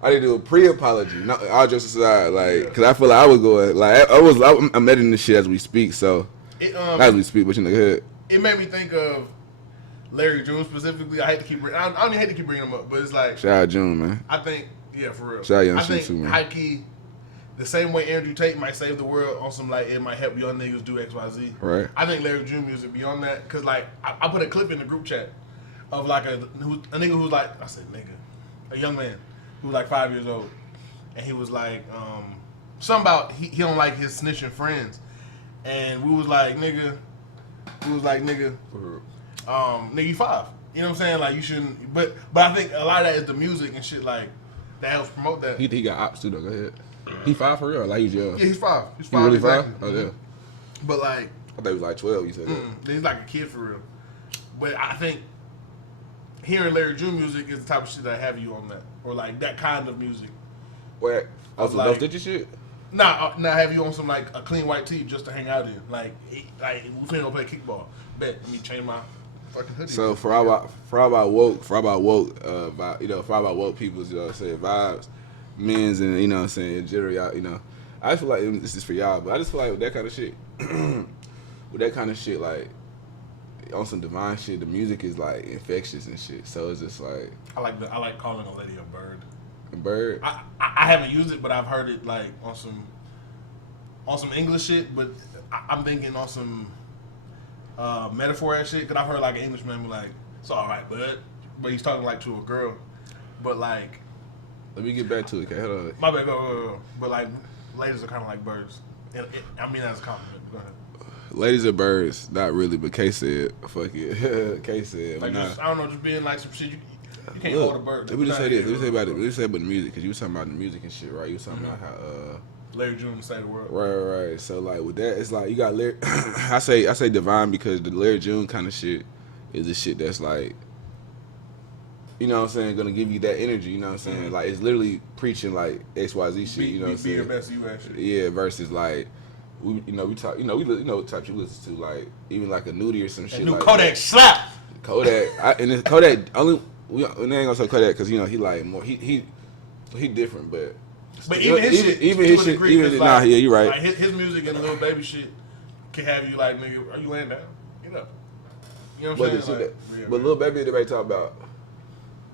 I need to do a pre-apology. No, all jokes aside, like, because I feel like I was going like I'm editing this shit as we speak, so. As we speak, but you know, go ahead. It made me think of Larry June specifically. I don't even hate to keep bringing him up, but it's like shout out June, man. I think, yeah, for real. Shout out Young I think too, man. high key, the same way Andrew Tate might save the world on some like it might help young niggas do XYZ. Right. I think Larry June music beyond that because like I put a clip in the group chat of like a nigga who's like I said nigga, a young man who was like 5 years old, and he was like something about he don't like his snitching friends. and we was like, nigga, nigga, you 5. You know what I'm saying? Like you shouldn't. But I think a lot of that is the music and shit like that helps promote that. He got ops too though. Go ahead. He 5 for real? Like he's young. Yeah, he's 5. He's 5. He really exactly. 5? Oh yeah. But like, I thought he was like 12. You said that. he's like a kid for real. But I think hearing Larry June music is the type of shit that have you on that, or like that kind of music. Wait, I was like, did you shit? Nah, have you on some like a clean white tee just to hang out in. Like we finna go play kickball. Bet let me change my fucking hoodie. So for all about woke people's, you know what I'm saying, vibes, men's, and you know what I'm saying, in general, y'all, you know, I just feel like this is for y'all, but I just feel like with that kind of shit, like on some divine shit, the music is like infectious and shit. So it's just like I like calling a lady a bird. A bird. I haven't used it, but I've heard it like on some English shit. But I'm thinking on some metaphor ass shit. Cause I've heard like an Englishman be like, "It's all right, bud," but he's talking like to a girl. But like, let me get back to it. Okay, hold on. My bad, go. But like, ladies are kind of like birds. And I mean that as a compliment. Go ahead. Ladies are birds, not really, but K said, "Fuck it." K said, like nah. just, I don't know, just being like some shit. You can't hold a bird. Let me just say this. Let me say about the music, because you was talking about the music and shit, right? You was talking about how Larry June say the world. Right. So like with that, it's like you got Larry. I say divine because the Larry June kind of shit is the shit that's like, you know what I'm saying, gonna give you that energy. You know what I'm saying? Like it's literally preaching like XYZ shit. You know what I'm saying? Be your best you actually. Yeah. Versus like. We talk, what type you listen to, like even like a nudie or some shit. New like Kodak that. slap. Kodak, and Kodak only. We ain't gonna say Kodak because he like more he different, but even his shit, you're right. Like his music and Lil Baby shit can have you like, nigga, are you laying down? Get up. You know what I'm saying? But Lil Baby, they talk about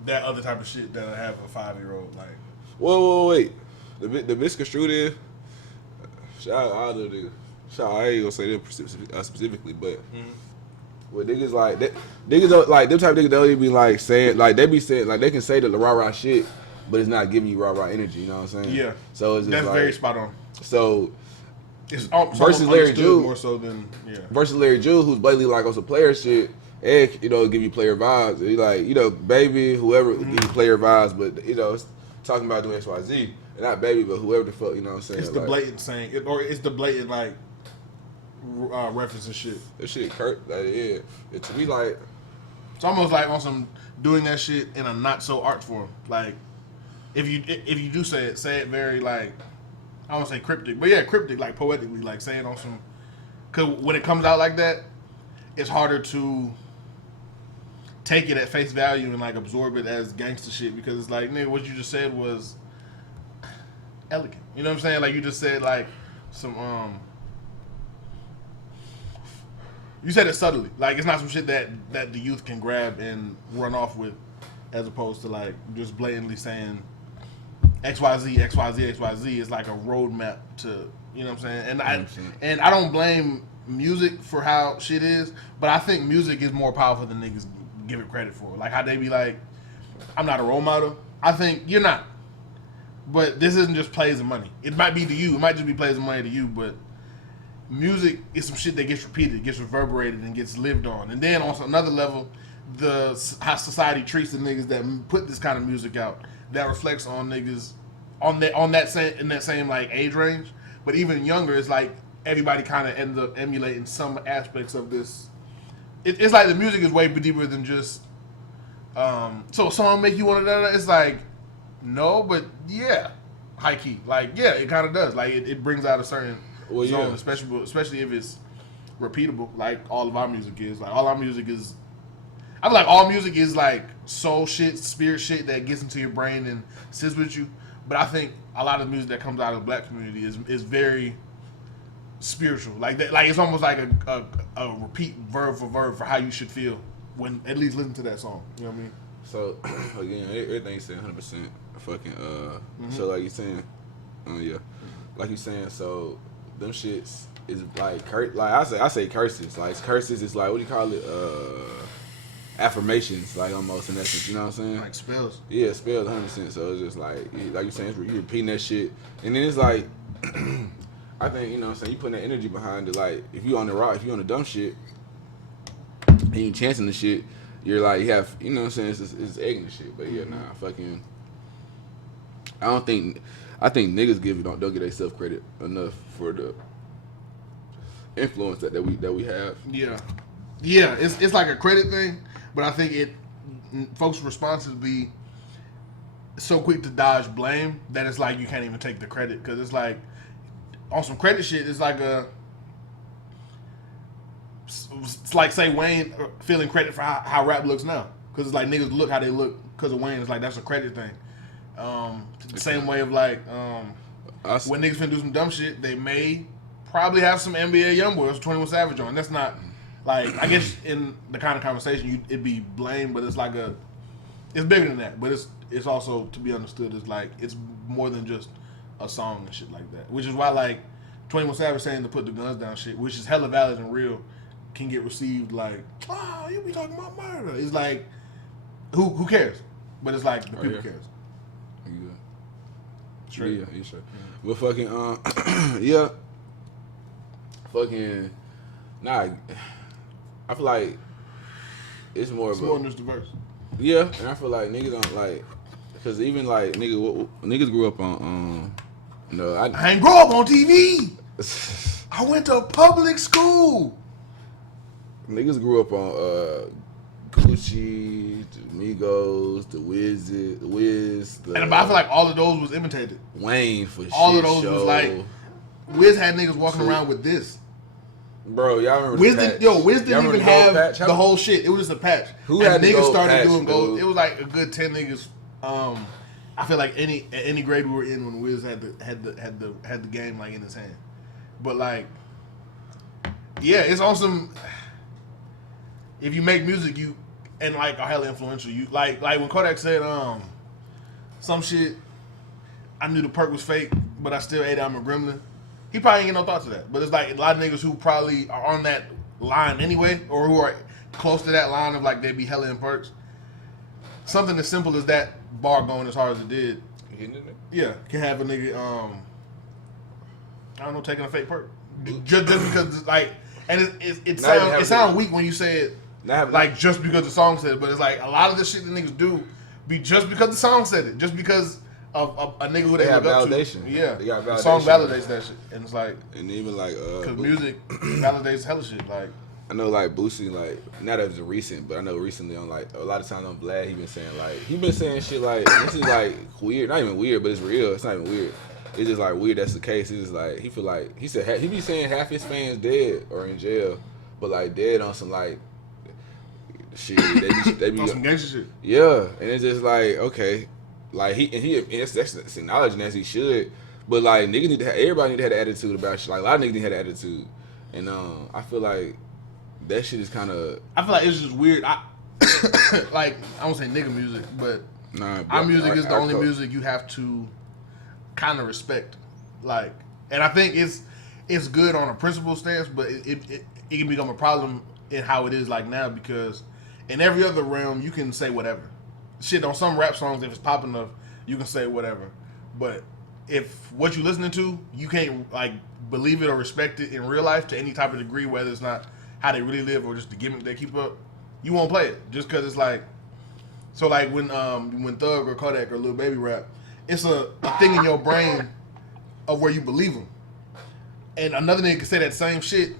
that other type of shit that'll have a 5-year-old like. Whoa, wait, the Bcus there. Shout out all the niggas. I ain't gonna say them specifically, but with niggas like that, niggas like them type of niggas, they'll even be like saying, like they be saying, like they can say the rah shit, but it's not giving you rah energy. You know what I'm saying? Yeah. So it's just that's like, very spot on. So it's versus Larry June, more so than versus Larry June, who's blatantly like on some player shit, and give you player vibes. He like baby, whoever give you player vibes, but it's talking about doing XYZ. Not baby, but whoever the fuck, you know what I'm saying? It's the blatant saying, or it's the blatant like reference and shit. That shit Kurt, yeah. It to me like it's almost like on some doing that shit in a not so art form. Like if you do say it very like I don't want to say cryptic, but yeah, cryptic, like poetically, like saying on some. Cause when it comes out like that, it's harder to take it at face value and like absorb it as gangster shit because it's like, nigga, what you just said was elegant. You know what I'm saying? Like you just said like some you said it subtly. Like it's not some shit that the youth can grab and run off with as opposed to like just blatantly saying XYZ is like a roadmap to, you know what I'm saying? And I don't blame music for how shit is, but I think music is more powerful than niggas give it credit for. Like how they be like, I'm not a role model. I think you're not. But this isn't just plays and money. It might be to you. It might just be plays and money to you. But music is some shit that gets repeated, gets reverberated, and gets lived on. And then on another level, how society treats the niggas that put this kind of music out that reflects on niggas in that same like age range. But even younger, it's like everybody kind of ends up emulating some aspects of this. It's like the music is way deeper than just. So a song make you want to. It's like. No, but yeah, high key. Like, yeah, it kind of does. Like, it brings out a certain zone, especially if it's repeatable, like all of our music is. Like, all our music is. I feel like all music is like soul shit, spirit shit that gets into your brain and sits with you. But I think a lot of the music that comes out of the black community is very spiritual. Like that. Like it's almost like a repeat verb for how you should feel when at least listen to that song. You know what I mean? So again, everything you said 100% fucking so like you saying like you saying, so them shits is like I say curses. Like curses is like, what do you call it? Affirmations, like almost in essence, you know what I'm saying? Like spells. Yeah, spells 100%. So it's just like you saying, you repeating that shit. And then it's like I I think, you know what I'm saying, you putting that energy behind it. Like, if you on the rock, if you on the dumb shit, and you chancing the shit, you're like, you have, you know what I'm saying, it's egging the shit. But yeah, nah, fucking, I think niggas don't give themselves credit enough for the influence that we have. Yeah, it's like a credit thing, but I think folks' responses be so quick to dodge blame that it's like you can't even take the credit, because it's like on some credit shit. It's like say Wayne feeling credit for how rap looks now, because it's like niggas look how they look because of Wayne. It's like that's a credit thing. The same way of like when niggas finna do some dumb shit, they may probably have some NBA YoungBoy or 21 Savage on. That's not like, I guess in the kind of conversation it'd be blamed, but it's like it's bigger than that. But it's also to be understood as like it's more than just a song and shit like that. Which is why like 21 Savage saying to put the guns down shit, which is hella valid and real, can get received like, oh, you be talking about murder. It's like who cares? But it's like the people cares. You good? Straight. Yeah, you sure. But fucking yeah. Fucking nah. I feel like it's more than just the verse. Yeah, and I feel like niggas don't like, because even like niggas grew up on I ain't grow up on TV. I went to a public school. Niggas grew up on Gucci, the Migos, the Wiz, And I feel like all of those was imitated. Wayne for all shit of those show. was like, Wiz had niggas walking around with this. Bro, y'all remember Wiz the patch? Wiz didn't even have the whole shit. It was just a patch. Who had the niggas gold started patch, doing gold? dude? It was like a good 10 niggas. I feel like any grade we were in when Wiz had the game like in his hand. But like, yeah, it's awesome. If you make music, you and like are hella influential. You like when Kodak said some shit. I knew the perk was fake, but I still ate I'm a gremlin. He probably ain't get no thoughts of that. But it's like a lot of niggas who probably are on that line anyway, or who are close to that line of like they be hella in perks. Something as simple as that bar going as hard as it did. Yeah, can have a nigga I don't know, taking a fake perk. Just because it's like, and it sound weak when you say it like just because the song said it, but it's like a lot of the shit that niggas do be just because the song said it, just because of a nigga who they look up validation. To. Yeah, they got validation. The song validates that shit, and it's like, and even like because music validates hella shit. Like I know like Boosie, like not that it was recent, but I know recently on like a lot of times on Vlad, he been saying shit like this is like weird, not even weird, but it's real. It's not even weird. It's just like weird. That's the case. It's just like he said he be saying half his fans dead or in jail, but like dead on some like shit. They be on some gangster shit. Yeah, and it's just like okay, like that's acknowledging as he should, but like niggas everybody need to have the attitude about shit. Like a lot of niggas need to have the attitude, and I feel like that shit is kind of. I feel like it's just weird. Like I won't say nigga music, but our music is the only music you have to kind of respect. Like, and I think it's good on a principle stance, but it can become a problem in how it is like now, because in every other realm you can say whatever. Shit, on some rap songs, if it's popping enough, you can say whatever. But if what you listening to, you can't like believe it or respect it in real life to any type of degree, whether it's not how they really live or just the gimmick they keep up, you won't play it just because it's like. So like when Thug or Kodak or Lil Baby rap, it's a thing in your brain of where you believe them, and another nigga can say that same shit,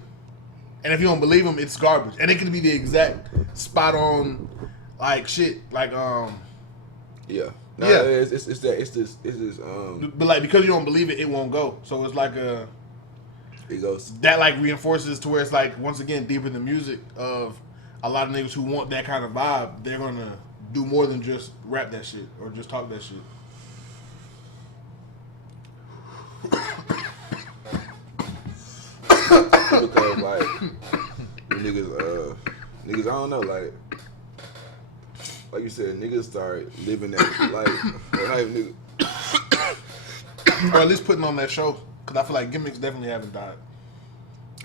and if you don't believe them, it's garbage, and it can be the exact spot on like shit like yeah. Nah, yeah, it's this but like because you don't believe it, it won't go. So it's like it goes that like reinforces to where it's like once again deeper in the music of a lot of niggas who want that kind of vibe. They're gonna do more than just rap that shit or just talk that shit. Because like niggas I don't know, like you said, niggas start living that like niggas or at least putting on that show, because I feel like gimmicks definitely haven't died.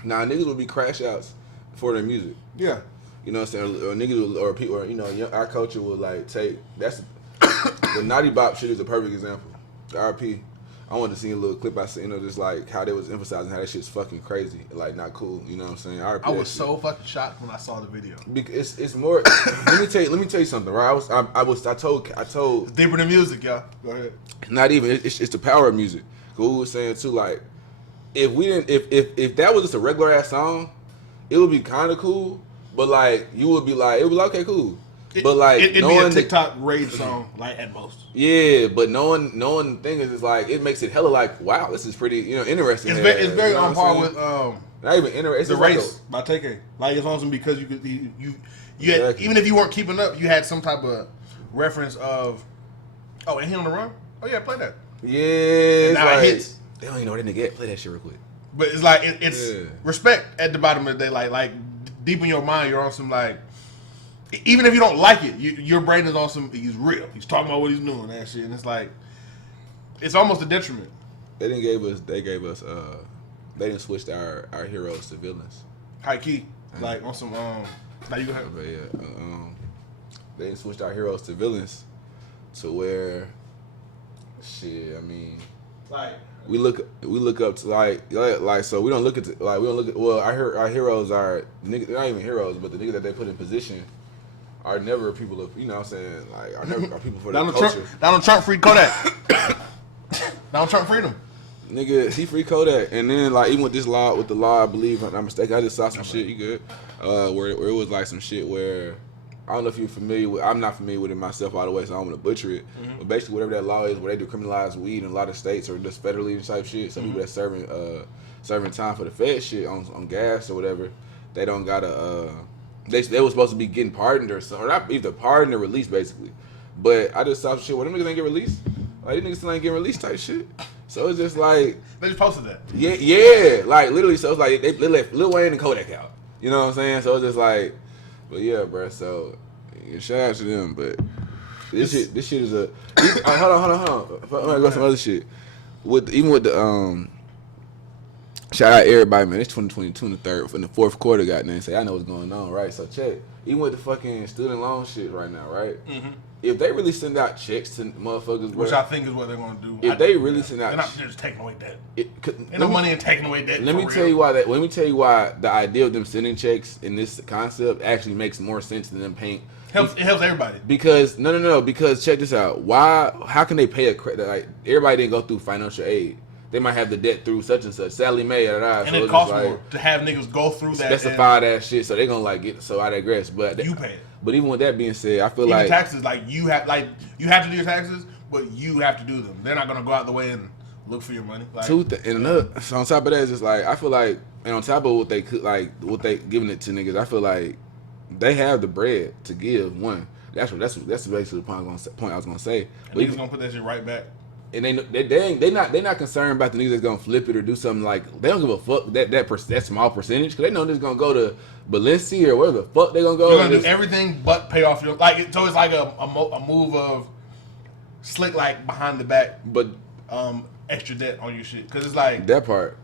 Nah, niggas would be crash outs for their music. Yeah, you know what I'm saying, or niggas or people, or you know, our culture will like take that's the Naughty Bop shit is a perfect example. The RP. I wanted to see a little clip I seen of just like how they was emphasizing how that shit's fucking crazy, like not cool. You know what I'm saying? I was so fucking shocked when I saw the video. Because it's more. let me tell you something, right? I told. It's deeper than music, y'all. Go ahead. Not even. It's the power of music. We was saying too, like if we didn't, if that was just a regular ass song, it would be kind of cool. But like you would be like, it would be like, okay, cool. But like it'd be a TikTok rage song, like at most. Yeah, but knowing the thing is like it makes it hella like, wow, this is pretty, interesting. It's very on par with not even interesting. The Race by TK. Like it's awesome because you had, even if you weren't keeping up, you had some type of reference of, oh, ain't he on the run? Oh yeah, play that. Yeah, now like, it hits. They don't even know what they get. Play that shit real quick. But it's like it's respect at the bottom of the day. Like deep in your mind, you're on some like. Even if you don't like it, your brain is on some. He's real. He's talking about what he's doing, that shit, and it's like, it's almost a detriment. They didn't They didn't switch our heroes to villains. High key, like on some. Now you go ahead. But yeah, they didn't switch our heroes to villains, to where, shit. I mean, like we look up to like so we don't look at well our heroes are niggas, they're not even heroes, but the niggas that they put in position are never people of, you know what I'm saying, like are never are people for their culture. Donald Trump freed Kodak. Donald Trump freed him. Nigga, he free Kodak, and then like even with the law, I believe, if I'm not mistaken, I just saw some shit. You good? Where it was like some shit where I don't know if you're familiar with. I'm not familiar with it myself all the way, so I don't want to butcher it. Mm-hmm. But basically, whatever that law is, where they do criminalize weed in a lot of states or just federally and type shit. So people that serving time for the Fed shit on gas or whatever, they don't gotta. They were supposed to be getting pardoned or not either pardoned or released basically. But I just saw some shit where them niggas ain't get released. Like these niggas still ain't getting released type shit. So it's just like they just posted that. Yeah, like literally. So it's like they left Lil Wayne and Kodak out. You know what I'm saying? So it's just like, but yeah, bro. So shout out to them. But this shit is a. Hold on. I'm gonna go some other shit. Even with the shout out everybody, man. It's 2022 in the fourth quarter. Goddamn, say I know what's going on, right? So check. Even with the fucking student loan shit right now, right? Mm-hmm. If they really send out checks to motherfuckers, which I think is what they're gonna do. If they really send out, they're just taking away debt. Ain't no money in taking away debt. Let me tell you why the idea of them sending checks in this concept actually makes more sense than them paying. It helps everybody. Because no. Because check this out. How can they pay a credit? Like everybody didn't go through financial aid. They might have the debt through such and such. Sally Mae, and it costs more to have niggas go through that. Specify that shit, so they gonna like get. So I digress. But you pay it. But even with that being said, I feel even like taxes, you have to do your taxes, but you have to do them. They're not gonna go out the way and look for your money. So on top of that, it's just like I feel like, and on top of what they giving it to niggas, I feel like they have the bread to give. One, that's basically the point I was gonna say. And niggas gonna put that shit right back. And they not concerned about the niggas that's gonna flip it or do something like they don't give a fuck that small percentage because they know this gonna go to Balenciaga or wherever the fuck they gonna go. You're gonna do everything but pay off your so it's like a move of slick like behind the back, but extra debt on your shit because it's like that part.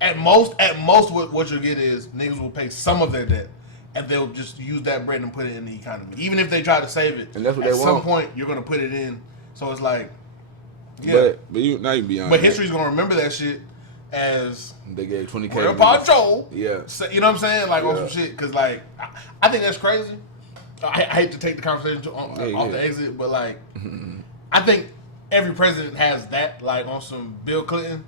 At most, what you'll get is niggas will pay some of their debt. And they'll just use that bread and put it in the economy. Even if they try to save it, and that's what at they some want. point you're gonna put it in. So it's like, yeah. But you beyond. But history's gonna remember that shit as they gave $20K. Real Patrol. Yeah. You know what I'm saying? Like on some shit. Cause like I think that's crazy. I hate to take the conversation off the exit, but like I think every president has that. Like on some Bill Clinton.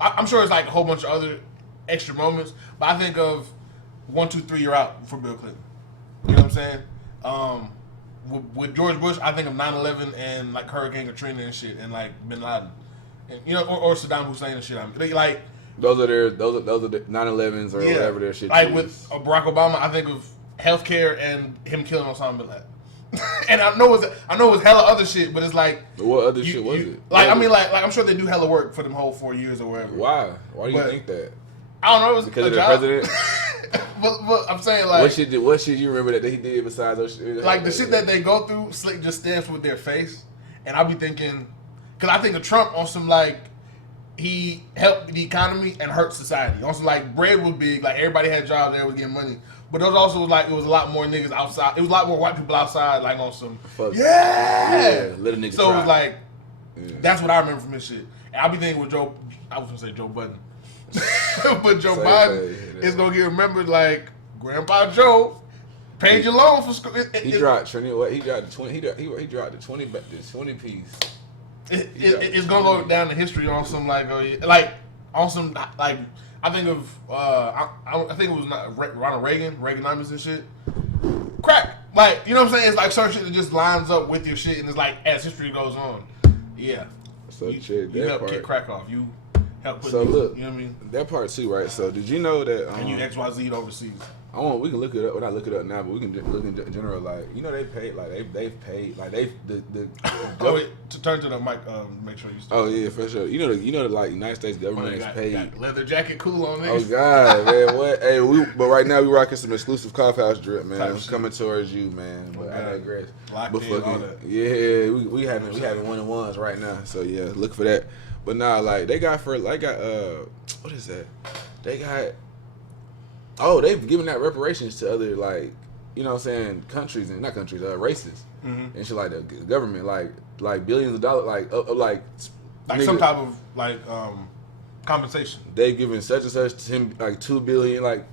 I'm sure it's like a whole bunch of other extra moments, but I think of 1, 2, 3, you're out for Bill Clinton. You know what I'm saying? With George Bush, I think of 9/11 and like Hurricane Katrina and shit, and like Bin Laden, and or Saddam Hussein and shit. I mean, like those are the 9/11s or whatever their shit. Like with Barack Obama, I think of healthcare and him killing Osama bin Laden. And I know it was hella other shit, but it's like what other shit was it? Like I mean, like I'm sure they do hella work for them whole 4 years or whatever. Why? Why do you think that? I don't know. It was because of the president. But I'm saying like what shit you remember that he did besides those shit? Like the shit that they go through, Slick just stands with their face, and I'll be thinking, because I think of Trump on some like he helped the economy and hurt society. On some like bread was big, like everybody had jobs, everybody was getting money, but those also was like it was a lot more niggas outside. It was a lot more white people outside, like on some little niggas. So it was like Yeah. That's what I remember from his shit. And I'll be thinking with Joe. I was gonna say Joe Budden, but Joe Same Biden thing, is gonna get remembered like Grandpa Joe paid your loan for school. He dropped Trinity. What he dropped the 20. He dropped the 20 piece. It's gonna go down in history on some like on some like I think of I think it was not Ronald Reagan, Reaganomics and shit. Crack, like you know what I'm saying? It's like certain shit that just lines up with your shit, and it's like as history goes on, yeah. So You help kick crack off. You help put. So look, you know what I mean? that part too, right? So did you know that? And you XYZ'd overseas. We can look it up. Well, not look it up now, but we can just look in general. Like you know, they paid. Like they've paid. Like the Oh, wait, to turn to the mic. Make sure you. Oh yeah, for sure. You know the like United States government has paid. Got leather jacket, cool on Oh this. God, man! What? Hey, but right now we rocking some exclusive Coughouse drip, man. Type shit. Coming towards you, man. But I digress. Locked But in, all fucking that. yeah, we having 1-on-1s right now. So yeah, look for that. But now like they got what is that? They got. Oh, they've given that reparations to other like, you know what I'm saying, countries and not countries, races and shit like the government like billions of dollars like Like nigga, some type of like compensation. they've given such and such like $2 billion like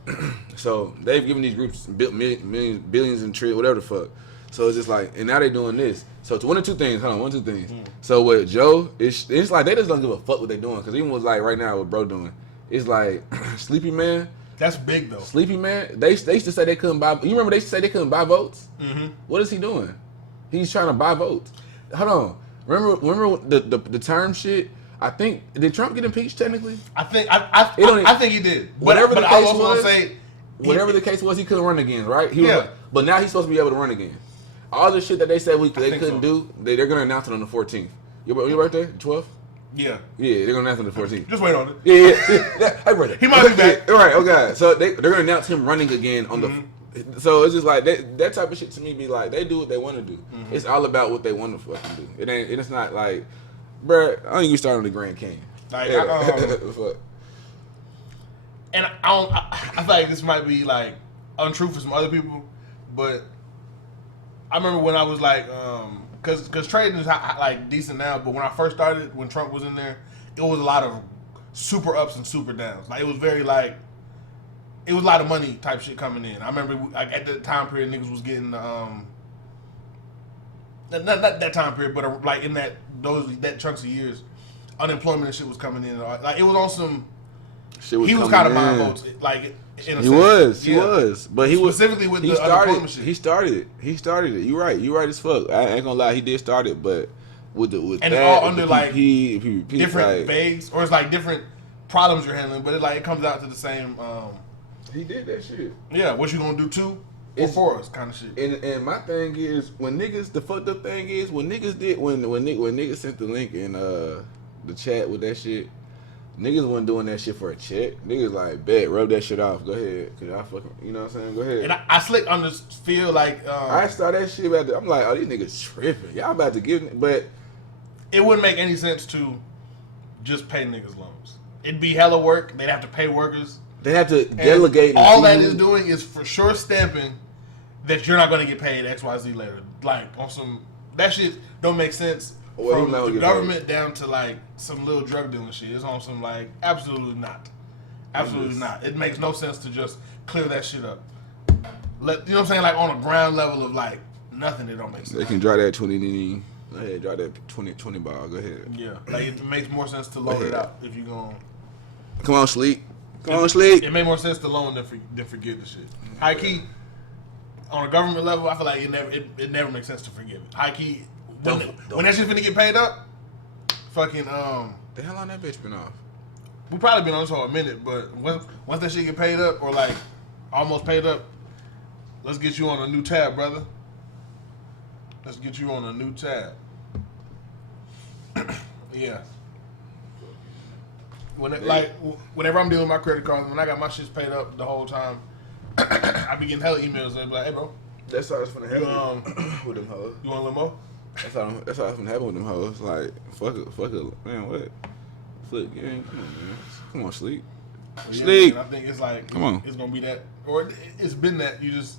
so they've given these groups millions, billions and trillions, whatever the fuck. So it's just like, and now they doing this. So it's one of two things. So with Joe, it's like they just don't give a fuck what they doing because even with like right now what bro doing, it's like Sleepy Man. That's big though. Sleepy Man, they used to say they couldn't buy. You remember they used to say they couldn't buy votes? Mm-hmm. What is he doing? He's trying to buy votes. Hold on. Remember the term shit? I think did Trump get impeached technically? I think he did. Whatever the case was, say whatever the case was, he couldn't run again, right? Yeah. Was, but now he's supposed to be able to run again. All the shit that they said they couldn't do, they're gonna announce it on the 14th. Your birthday, 12th? Yeah. Yeah, they're gonna announce it on the 14th. Just wait on it. Yeah. Hey, brother. He might be back. All right. Oh God. So they're gonna announce him running again on the. So it's just like that type of shit to me. Be like they do what they want to do. Mm-hmm. It's all about what they want to fucking do. It ain't. It's not like, bruh, I don't even start on the Grand Canyon. Like, Fuck. And I feel like this might be like untrue for some other people, but I remember when I was like, because trading is like decent now, but when I first started, when Trump was in there, it was a lot of super ups and super downs. Like it was very like, it was a lot of money type shit coming in. I remember like at that time period, niggas was getting not that time period, but like in that chunks of years, unemployment and shit was coming in. Like it was on some. He was kind of buying votes, like in a sense. He was, but he was specifically with the unemployment shit. He started it. You're right as fuck. I ain't gonna lie, he did start it, but with and that, all under the like different like, vagues, or it's like different problems you're handling, but it comes out to the same. He did that shit. Yeah, what you gonna do too or for us, kind of shit. And my thing is when niggas, the fucked up thing is when niggas sent the link in the chat with that shit. Niggas wasn't doing that shit for a check. Niggas like, bet, rub that shit off. Go ahead. Cause I fucking, you know what I'm saying? Go ahead. And I slick on this feel like... I saw that shit about I'm like, oh, these niggas tripping. Y'all about to give me... But... It wouldn't make any sense to just pay niggas loans. It'd be hella work. They'd have to pay workers. They have to delegate. All that is doing is for sure stamping that you're not going to get paid XYZ later. Like, on some... That shit don't make sense. From the government down to like some little drug dealing shit. It's on some like absolutely not. Absolutely not. It makes no sense to just clear that shit up. You know what I'm saying? Like on a ground level of like nothing, it don't make sense. They can draw that 20. Go ahead, draw that 20 ball. Go ahead. Yeah. Like it makes more sense to loan it out if you going. Come on, sleep. Sleep. It made more sense to loan than forgive the shit. High key, on a government level, I feel like it never makes sense to forgive it. High key. When that shit's finna get paid up, fucking The hell on that bitch been off? We probably been on this for a minute, but once that shit get paid up or like almost paid up, let's get you on a new tab, brother. Let's get you on a new tab. Yeah. Whenever I'm dealing with my credit cards, when I got my shit paid up the whole time, I be getting hella emails. They be like, "Hey, bro, that's how it's finna happen with them hoes. You want a limo?" That's how it's gonna happen with them hoes. Like, fuck it, man. What? Flip game. Come on, man. Come on, sleep. Sleep. I think it's like, come on. It's gonna be that, or it's been that. You just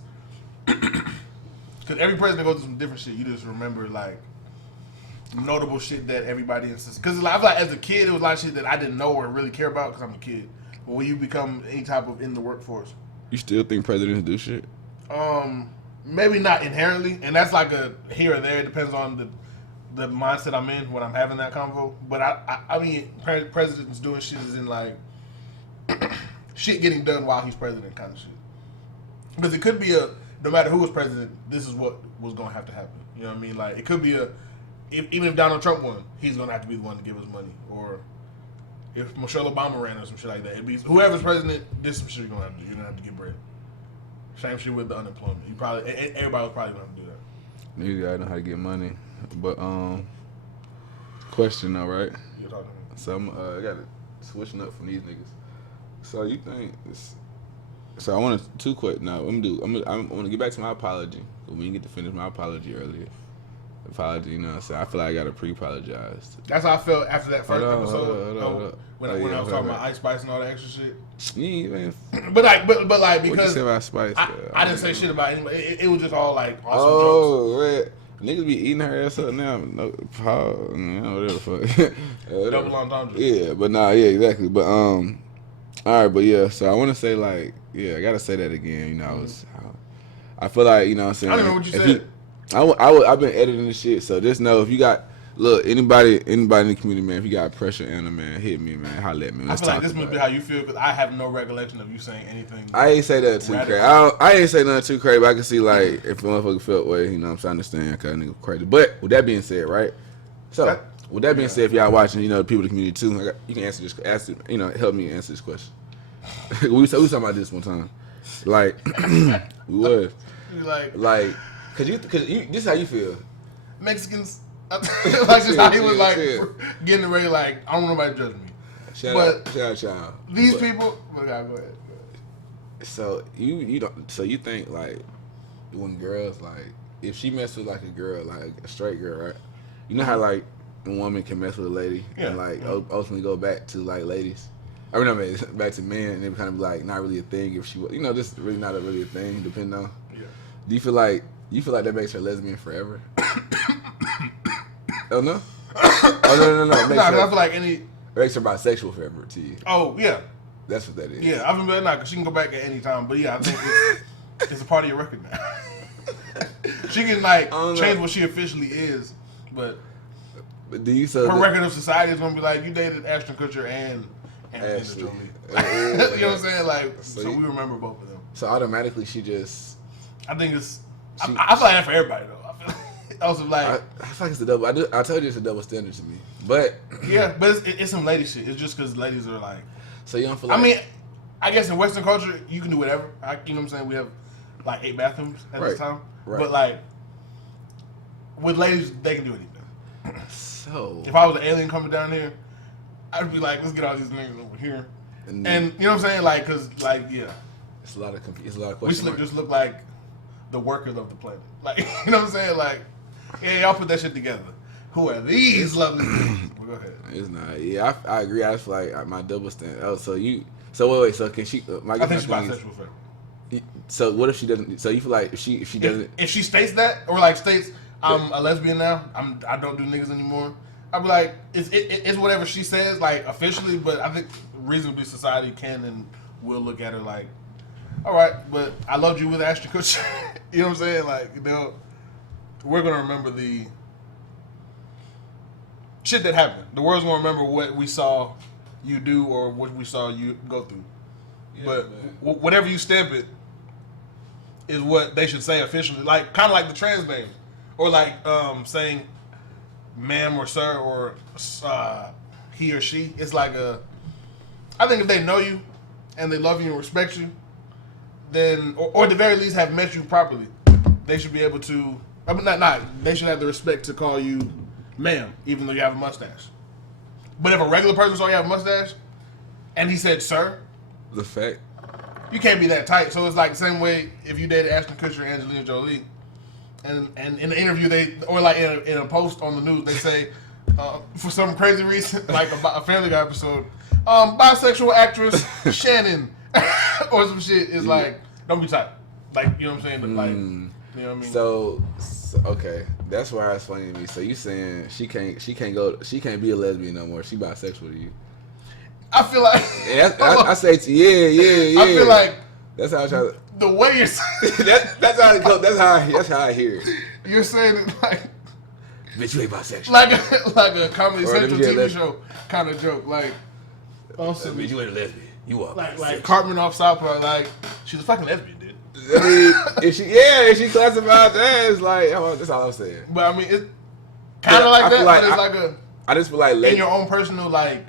because every president goes through some different shit. You just remember like notable shit that everybody insists. Because I feel like as a kid, it was a lot of shit that I didn't know or really care about because I'm a kid. But when you become any type of in the workforce, You still think presidents do shit? maybe not inherently, and that's like a here or there. It depends on the mindset I'm in when I'm having that convo. But I mean, presidents doing shit is in like shit getting done while he's president kind of shit. Because it could be no matter who was president, this is what was gonna have to happen. You know what I mean? Like it could be even if Donald Trump won, he's gonna have to be the one to give us money. Or if Michelle Obama ran or some shit like that, it'd be whoever's president. This is some shit you're gonna have to do. You're gonna have to get bread. Same shit with the unemployment. Everybody was probably gonna do that. Niggas gotta know how to get money. But question though, right? You're talking. So I got to switching up from these niggas. So you think this? So I want to two quick. Now I'm gonna get back to my apology. We didn't get to finish my apology earlier. Apology, you know what I'm saying? I feel like I gotta pre-apologize. That's how I felt after that first episode. Hold on. When I was talking about Ice Spice and all that extra shit. Yeah, man. But like What you because say about Spice? I didn't say shit about anybody. It was just all like awesome jokes. Man. Niggas be eating her ass up now. No, whatever the fuck. Double entendre. Yeah, but nah, yeah, exactly. But all right, but yeah. So I want to say like, yeah, I gotta say that again. You know, I feel like you know what I'm saying. I don't know what you said. I've been editing this shit, so just know if you got anybody in the community, man, if you got pressure in them, man, hit me, man, holla at me. I feel like this must be how you feel because I have no recollection of you saying anything. I ain't say that too crazy. I ain't say nothing too crazy, but I can see like if a motherfucker felt way, you know what I'm saying, I understand, cause nigga crazy. But with that being said, right? So with that being said, if y'all watching, you know, the people in the community too, you can answer this, you know, help me answer this question. we was talking about this one time, like we was like. Cause you, this is how you feel. Mexicans, like just how he was like getting ready. Like I don't want nobody to judge me. Shout out, y'all. These people. Go ahead. So you don't. So you think like when girls like if she mess with like a girl like a straight girl, right? You know how like a woman can mess with a lady and like ultimately go back to like ladies. I mean, back to men and it kind of be like not really a thing if she was, you know, just really not really a thing depending on. Yeah. Do you feel like that makes her lesbian forever? Oh no! Oh no! I feel like any makes her bisexual forever to you. Oh yeah, that's what that is. Yeah, I've been better now because she can go back at any time. But yeah, I think it's a part of your record now. She can like change what she officially is, but do you her record of society is gonna be like you dated Ashton Kutcher and Angelina Jolie. You know what I'm saying? Like so we remember both of them. So automatically she just. I think it's. I feel like that for everybody though. I feel like also like I feel like it's a double. I told you it's a double standard to me, but yeah, but it's some lady shit. It's just because ladies are like. So you don't feel like. I mean, I guess in Western culture you can do whatever. You know what I'm saying? We have like 8 bathrooms at this time, but like with ladies they can do anything. So if I was an alien coming down here, I'd be like, let's get all these niggas over here, and you know what I'm saying? Like, cause like yeah, it's a lot of questions. We just look like the workers of the planet. Like, you know what I'm saying? Like, yeah, y'all put that shit together. Who are these lovely things? Well, go ahead. It's not. Yeah, I agree. I feel like my double standard. Oh, so wait. So can she? I think she's bisexual forever. So what if she doesn't? So you feel like if she doesn't? If she states that or like states I'm a lesbian now, I don't do niggas anymore. I'd be like, it's whatever she says, like officially. But I think reasonably society can and will look at her like. All right, but I loved you with Ashton Kutcher. You know what I'm saying? Like, we're gonna remember the shit that happened. The world's gonna remember what we saw you do or what we saw you go through. Yeah, but whatever you stamp it is what they should say officially. Like, kind of like the trans name, or like saying ma'am or sir or he or she. It's like I think if they know you and they love you and respect you. Then, or at the very least, have met you properly. They should be able to. I mean, not. They should have the respect to call you, ma'am, even though you have a mustache. But if a regular person saw you have a mustache, and he said, "Sir," the fact you can't be that tight. So it's like the same way if you dated Ashton Kutcher and Angelina Jolie, and in the interview or like in a post on the news they say, for some crazy reason, like a Family Guy episode, bisexual actress Shannon. Or some shit is like, don't be tight. Like, you know what I'm saying? Like, you know what I mean? So okay. That's why it's funny to me. So you saying she can't be a lesbian no more. She bisexual to you. I feel like I say to yeah. I feel like that's how I try to. The way you're saying that's how it goes. That's how I hear it. You're saying it like Bitch, you ain't bisexual. Like a Comedy Or Central let me TV get show kind of joke. Like also Bitch, you ain't a lesbian. You are. like Cartman off South Park. Like she's a fucking lesbian, dude. I mean, if she classified that, it's like that's all I'm saying. But I mean, it's kind of like that. But it's like a. I just feel like in your own personal like.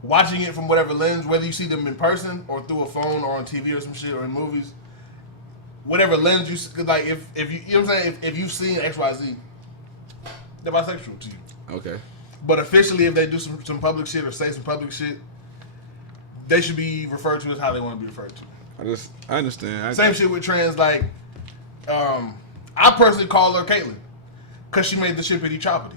Watching it from whatever lens, whether you see them in person or through a phone or on TV or some shit or in movies, whatever lens you like, if you know what I'm saying, if you've seen XYZ, they're bisexual to you. Okay. But officially, if they do some public shit or say some public shit, they should be referred to as how they want to be referred to. I understand. Same shit with trans. Like, I personally call her Caitlyn because she made the shippity choppity.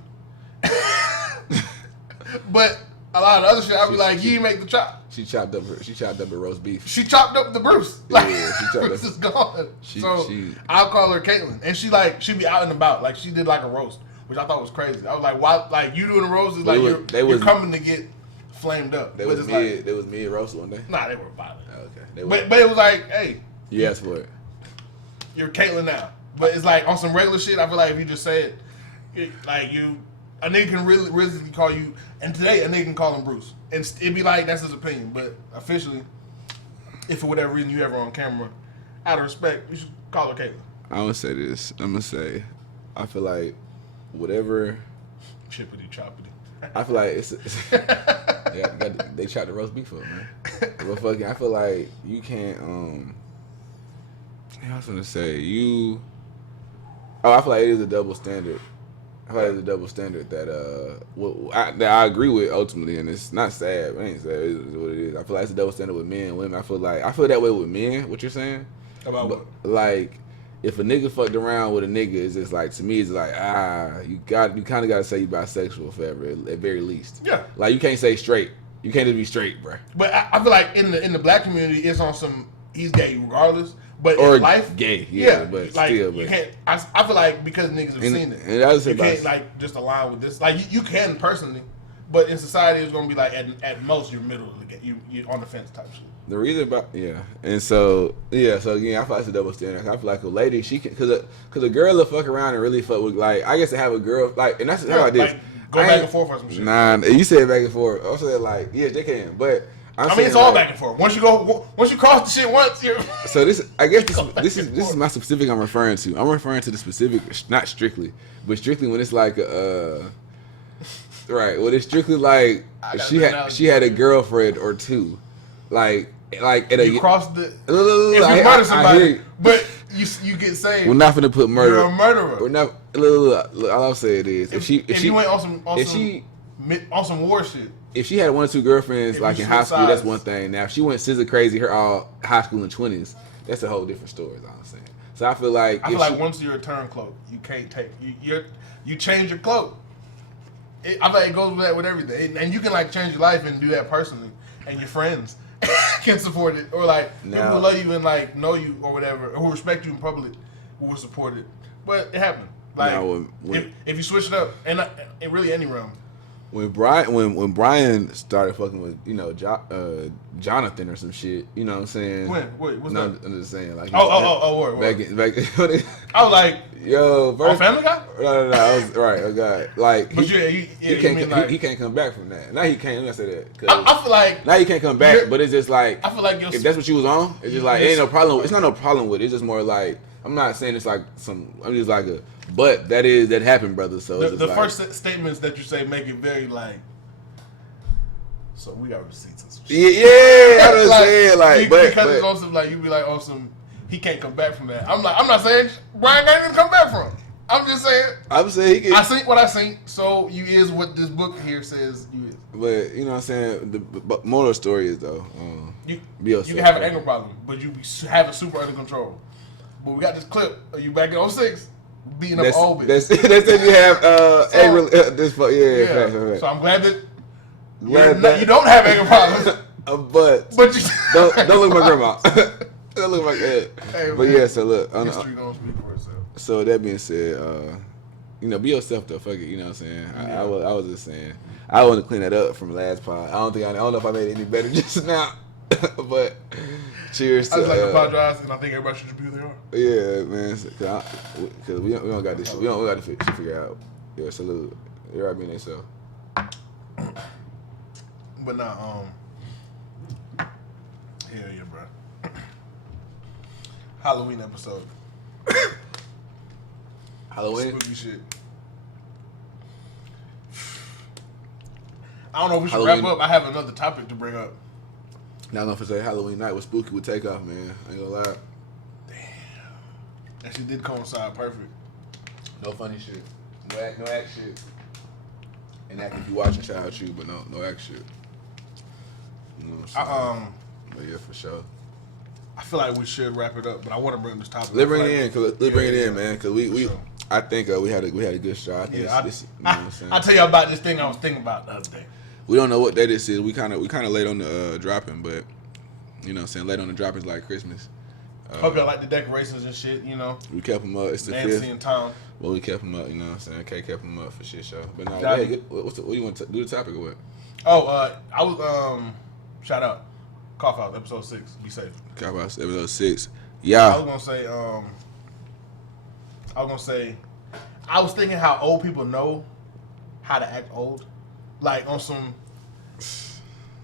But a lot of the other shit, I'd be like, you make the chop. She chopped up the roast beef. She chopped up the Bruce. Like, yeah, she chopped Bruce is gone. So I'll call her Caitlyn. And she be out and about. Like, she did like a roast, which I thought was crazy. I was like, why? Like, you doing a roast is like you're coming to get flamed up. They was mid roast one day. Nah, they were violent. Oh, okay. But it was like, hey. You asked for it. You're Caitlyn now. But it's like, on some regular shit, I feel like if you just say it, like a nigga can really call you, and today a nigga can call him Bruce. And it'd be like, that's his opinion. But officially, if for whatever reason you ever on camera, out of respect, you should call her Caitlyn. I'm going to say this. I feel like whatever. Chippity choppity. I feel like it's they chopped the roast beef up, man. But fucking, I feel like you can't, I was going to say, I feel like it is a double standard. I feel like it's a double standard that I agree with ultimately, and it's not sad. It ain't sad. It is what it is. I feel like it's a double standard with men and women. I feel that way with men. What you're saying about what? Like, if a nigga fucked around with a nigga, it's just like, to me, it's like you kind of got to say you bisexual forever at very least. Yeah. Like, you can't say straight. You can't just be straight, bro. But I feel like in the black community, it's on some he's gay regardless. But or in life, gay, yeah, but like, still, you can't. I feel like because niggas have seen it, and you can't like just align with this. Like you can personally, but in society, it's gonna be like at most you're middle of the game. You on the fence type shit. The reason about and so again, I feel like it's a double standard. I feel like a lady, she can, cause a girl will fuck around and really fuck with, like, I guess to have a girl like, and that's how I did. Like, go back and forth or some shit. Nah, you said back and forth. I said like, yeah, they can, but. I mean, it's all back and forth. Once you cross the shit once, you're. So this is my specific I'm referring to. I'm referring to the specific, not strictly, but strictly when it's like right. Well, it's strictly like she had a girlfriend or two, like at a. You crossed the. If you murder somebody, but you get saved. We're not finna put murder. You're a murderer. We're not. Look, all I'll say it is if you ain't on some war shit. If she had one or two girlfriends like in high school, that's one thing. Now if she went scissor crazy her all high school and 20s, that's a whole different story. Is all I'm saying. So I feel like once you're a turncloak, you can't take you change your cloak. I feel like it goes with that with everything, and you can like change your life and do that personally, and your friends can support it, or like people who love you and like know you or whatever, or who respect you in public will support it. But it happened. Like if you switch it up, and in really any realm. When Brian started fucking with, Jonathan or some shit, you know what I'm saying? When? Wait, what's that? I'm just saying, like, word. Back I was like, yo, first, Family Guy? No, I was right. Oh God, like, but he can't come back from that. Now he can't. Let me say that. I feel like now he can't come back, but it's just like, I feel like if that's what you was on, it's just like, it ain't no problem. It's not no problem with it. It's just more like, I'm not saying it's like I'm just like but that happened, brother. So the first statements that you say make it very like. So we got receipts and some shit. Yeah, I was saying like, because it's also like you be like awesome. He can't come back from that. I'm not saying Brian can't even come back from. I'm just saying. I'm saying he can. I seen what I seen. So you is what this book here says you is. But you know what I'm saying. The moral of the story is though. You can have an anger problem, but you have it super under control. But we got this clip of you back in 06 beating up old bitch. That's if you have anger. Yeah. So I'm glad that you don't have anger problems. but you don't look at my grandma. Don't look at my head. Hey, but man, yeah. So look. History gonna speak for itself. So that being said, be yourself though. Fuck it, you know what I'm saying? I was just saying. I want to clean that up from last pod. I don't know if I made it any better just now, but cheers to. I just like to apologize, and I think everybody should be who they are. Yeah, man. Because we don't got this shit. We don't got to figure out. Yeah, salute. Everybody being themselves. But nah, hell yeah, bro. Halloween episode. Halloween? Spooky shit. I don't know if we should wrap up. I have another topic to bring up. Now I'm gonna say Halloween night was spooky with Takeoff, man. I ain't gonna lie. Damn. That shit did coincide perfect. No funny shit. No act shit. And act if you watching Child Shoot, but no act shit. You know what I'm saying? But yeah, for sure. I feel like we should wrap it up, but I want to bring this topic. Let's bring it in, man. Cause we I think we had a good shot. Yeah, you know what I'm saying? I'll tell you about this thing I was thinking about the other day. We don't know what day this is. We kind of late on the dropping, but you know what I'm saying, late on the dropping is like Christmas. Hope y'all like the decorations and shit, you know. We kept them up. It's the Nancy 5th. in town. Well, we kept them up, you know what I'm saying. K kept them up for shit show. But now, Got hey, what do you want to do the topic or what? Oh, I was shout out Coughouse episode 6. Be safe. Coughouse episode 6. Yeah. I was thinking how old people know how to act old. Like on some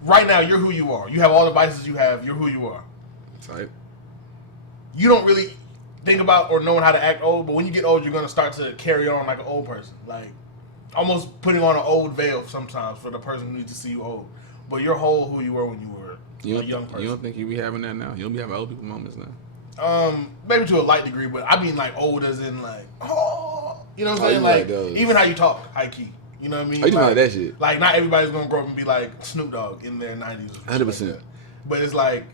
right now, you're who you are. You have all the vices you have, you're who you are. Type. You don't really think about or knowing how to act old, but when you get old, you're gonna start to carry on like an old person. Like almost putting on an old veil sometimes for the person who needs to see you old. But you're whole who you were when you were a young person. You don't think you be having that now? You don't be having old people moments now? Maybe to a light degree, but I mean like old as in like, oh, you know what I'm saying? Like Like those. even how you talk, high key. You know what I mean? Oh, you talking like, about that shit? Like not everybody's gonna grow up and be like Snoop Dogg in their 90s. 100%. Like but it's like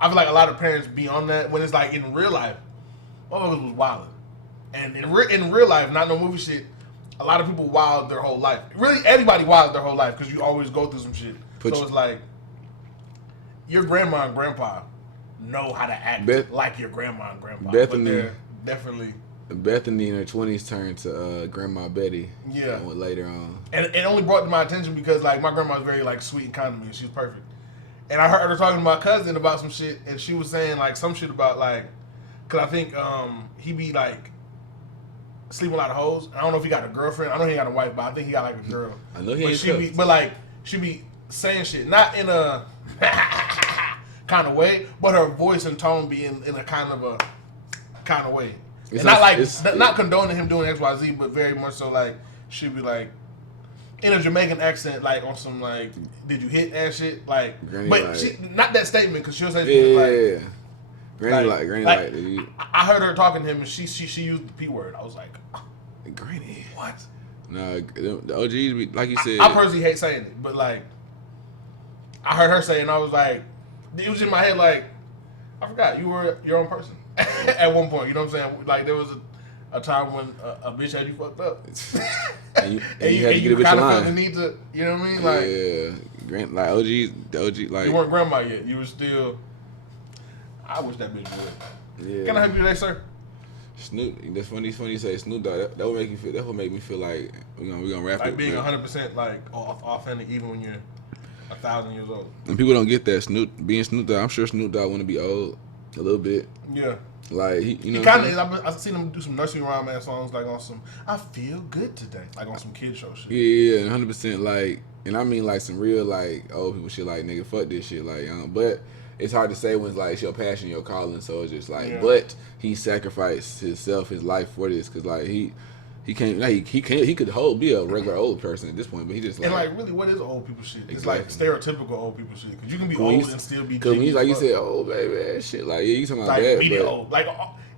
I feel like a lot of parents be on that when it's like in real life, motherfuckers was wilding, and in real life, not no movie shit. A lot of people wild their whole life. Really, anybody wild their whole life because you always go through some shit. So it's like your grandma and grandpa know how to act like your grandma and grandpa. Bethany, but they're definitely. Bethany in her 20s turned to Grandma Betty. Yeah. Later on. And it only brought to my attention because like my grandma was very like sweet and kind to me, and she was perfect. And I heard her talking to my cousin about some shit, and she was saying like some shit about like, cause I think he be like sleeping with a lot of hoes. I don't know if he got a girlfriend. I know he got a wife, but I think he got like a girl. I know he ain't but like she be saying shit not in a kind of way, but her voice and tone be in a kind of way. And not condoning him doing XYZ, but very much so like she'd be like in a Jamaican accent, like on some like, did you hit that shit? Like, Granny but like, she, not that statement because she'll say yeah. Like, Granny like I heard her talking to him and she used the P word. I was like, Granny. what? Nah, the OGs be like you said. I personally hate saying it, but like I heard her say it and I was like, it was in my head like, I forgot you were your own person at one point. You know what I'm saying? Like there was a time when a bitch had you fucked up, and you had to get a bitch kind of line. felt the need to, you know what I mean? Like, yeah, like the OG, like you weren't grandma yet. You were still. I wish that bitch would. Yeah. Can I help you today, sir? Snoop. That's funny. You say Snoop Dogg. That would make you feel. That would make me feel like we gonna wrap it. Like being 100% like authentic, even when you're 1,000 years old. And people don't get that being Snoop Dogg. I'm sure Snoop Dogg want to be old a little bit. Yeah. Like he kind of is. I've seen him do some nursery rhyme ass songs like on some "I Feel Good Today," like on some kid show shit. Yeah, 100%. Like, and I mean like some real like old people shit. Like nigga, fuck this shit. Like, but it's hard to say when it's like it's your passion, your calling. So it's just like, yeah. But he sacrificed himself, his life for this, because like he can't like he could be a regular old person at this point, but he just like, and like really, what is old people shit? It's exactly. like stereotypical old people shit because you can be old and still be. Because when you like you said, oh baby, shit, like yeah, you talking about like that, media but old, like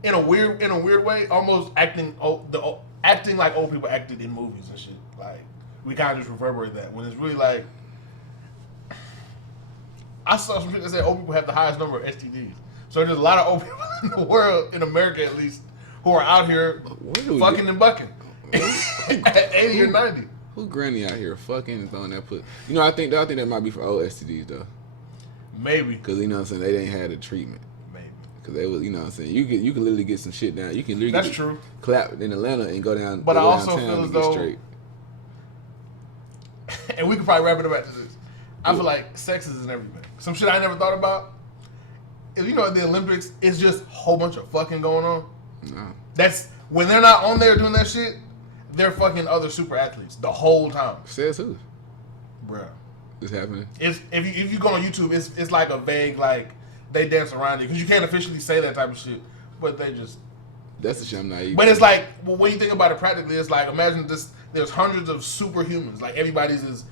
in a weird way, almost acting like old people acted in movies and shit. Like we kind of just reverberate that when it's really like. I saw some shit that said old people have the highest number of STDs. So there's a lot of old people in the world, in America at least, who are out here fucking and bucking at 80 or 90. Who granny out here fucking and throwing that put? You know, I think that might be for old STDs though. Maybe. Because you know what I'm saying, they ain't had a treatment. Maybe. Cause they was, you know what I'm saying. You can literally get some shit down. You can literally That's get true. clap in Atlanta and go down. But go I also downtown feel as and get though, straight. and we could probably wrap it up after this. I feel like sex is in everything. Some shit I never thought about. If you know at the Olympics, it's just a whole bunch of fucking going on. No. That's when they're not on there doing that shit. They're fucking other super athletes the whole time. Says who? Bruh. It's happening. If you go on YouTube, it's like a vague like they dance around it because you can't officially say that type of shit, but they just. That's the shit I'm not eating. But it's like when you think about it practically, it's like imagine this. There's hundreds of superhumans. Like everybody's is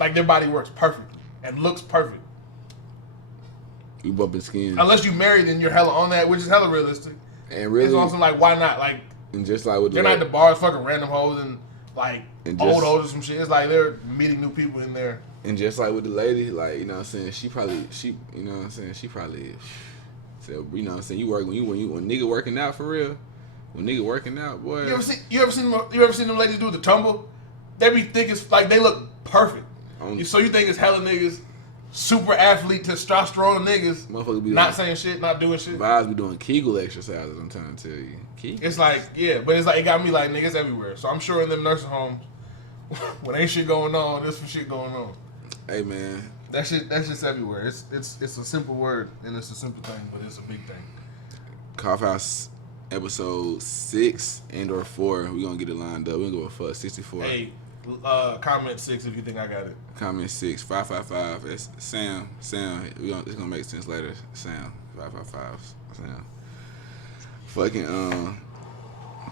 like their body works perfectly and looks perfect. You bumping skin. Unless you married and you're hella on that, which is hella realistic. And really, It's also like why not? Like and just like with they're not at the bars fucking random hoes and like And old just- hoes or some shit. It's like they're meeting new people in there. and just like with the lady, like, you know what I'm saying, she you know what I'm saying, she probably so, you know what I'm saying, you work when nigga working out for real. When nigga working out, boy. You ever seen them ladies do the tumble? They be thick as like they look perfect. So you think it's hella niggas, super athlete, testosterone niggas, Motherfucker be not like, saying shit, not doing shit. vibes be doing Kegel exercises, I'm trying to tell you. Kegel? It's like, yeah, but it's like it got me like niggas everywhere. So I'm sure in them nursing homes, when ain't shit going on, there's some shit going on. Hey man. That's just everywhere. It's a simple word and it's a simple thing, but it's a big thing. Coughouse episode 6 and/or 4. We gonna get it lined up. We gonna go for 64. Hey, comment 6 if you think I got it. Comment 6 555. That's Sam. It's gonna make sense later. Sam 555. Sam. Fucking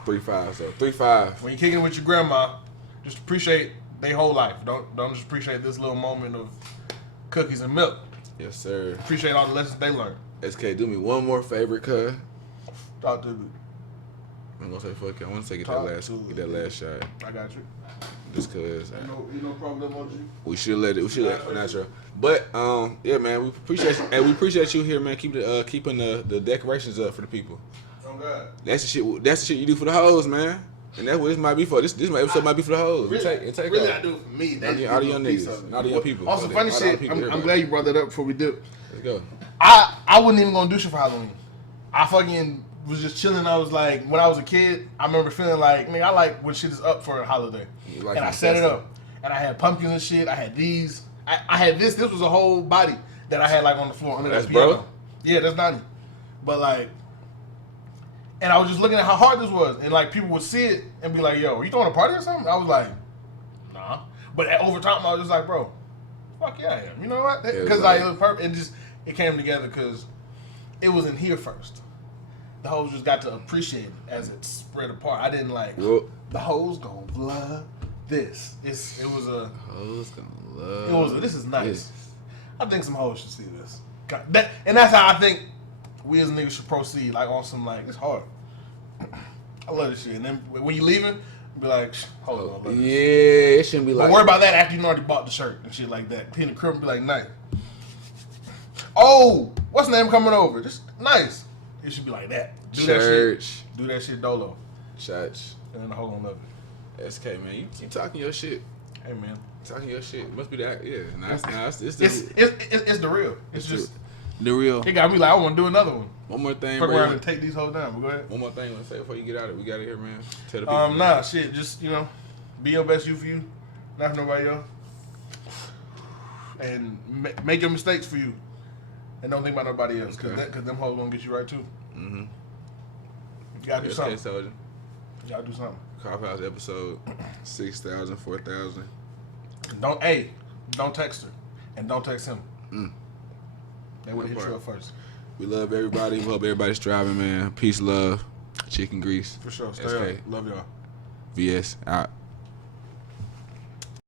3-5. So 3-5. When you're kicking it with your grandma, just appreciate their whole life. Don't just appreciate this little moment of cookies and milk. Yes sir. Appreciate all the lessons they learned. SK, do me one more favor, cuz. Talk to me. I'm gonna say fuck it. I want to get Talk that last shot. I got you. Just cause You no problem on you. we should let it natural. But yeah, man, we appreciate you here, man. Keeping the decorations up for the people. Oh God. That's the shit you do for the hoes, man. And that's what this might be for. This episode might be for the hoes. Really, I do it for me. All the young niggas, all the young people. Also, funny shit. I'm glad you brought that up before we did. Let's go. I wasn't even gonna do shit for Halloween. I fucking was just chilling. I was like, when I was a kid, I remember feeling like, man, I like when shit is up for a holiday. Like and I set it up. And I had pumpkins and shit. I had these. I had this. This was a whole body that I had like on the floor under That's the piano. bro? Yeah, that's Donnie. But like, and I was just looking at how hard this was, and like people would see it and be like, "Yo, are you throwing a party or something?" I was like, "Nah." But over time, I was just like, "Bro, fuck yeah, I am." You know what? Because like, it was perfect. It came together because it was in here first. The hoes just got to appreciate it as it spread apart. I didn't like the hoes gonna love this. It was a hoes gonna love. It was a, this is nice. This. I think some hoes should see this. And that's how I think we as niggas should proceed. Like on some like it's hard. I love this shit. And then when you leaving, be like, hold on. I love this. Yeah, it shouldn't be like. But worry about that after you already bought the shirt and shit like that. Pin the crib and be like, nice. Oh, what's the name coming over? Just nice. It should be like that. Do Church. that shit. Do that shit dolo. Church. And then the whole on love it. SK, man, you keep talking your shit. Hey, man. Talking your shit. Must be that. Yeah. Nice. It's the real. It's just the real. It got me like, I want to do another one. One more thing, Fuck bro. around and take these hoes down. But go ahead. One more thing I want to say before you get out of it. We got it here, man. Tell the people. Nah, shit. Just, be your best you for you. Not for nobody else. And make your mistakes for you. And don't think about nobody else. Because them hoes gonna get you right, too. Mm-hmm. You gotta do something. Soldier. You gotta do something. Coughouse episode 6,000, 4,000. Don't text her. And don't text him. They would hit you up first. We love everybody. We hope everybody's striving, man. Peace, love, chicken grease. For sure. Stay SK. up. Love y'all. VS out.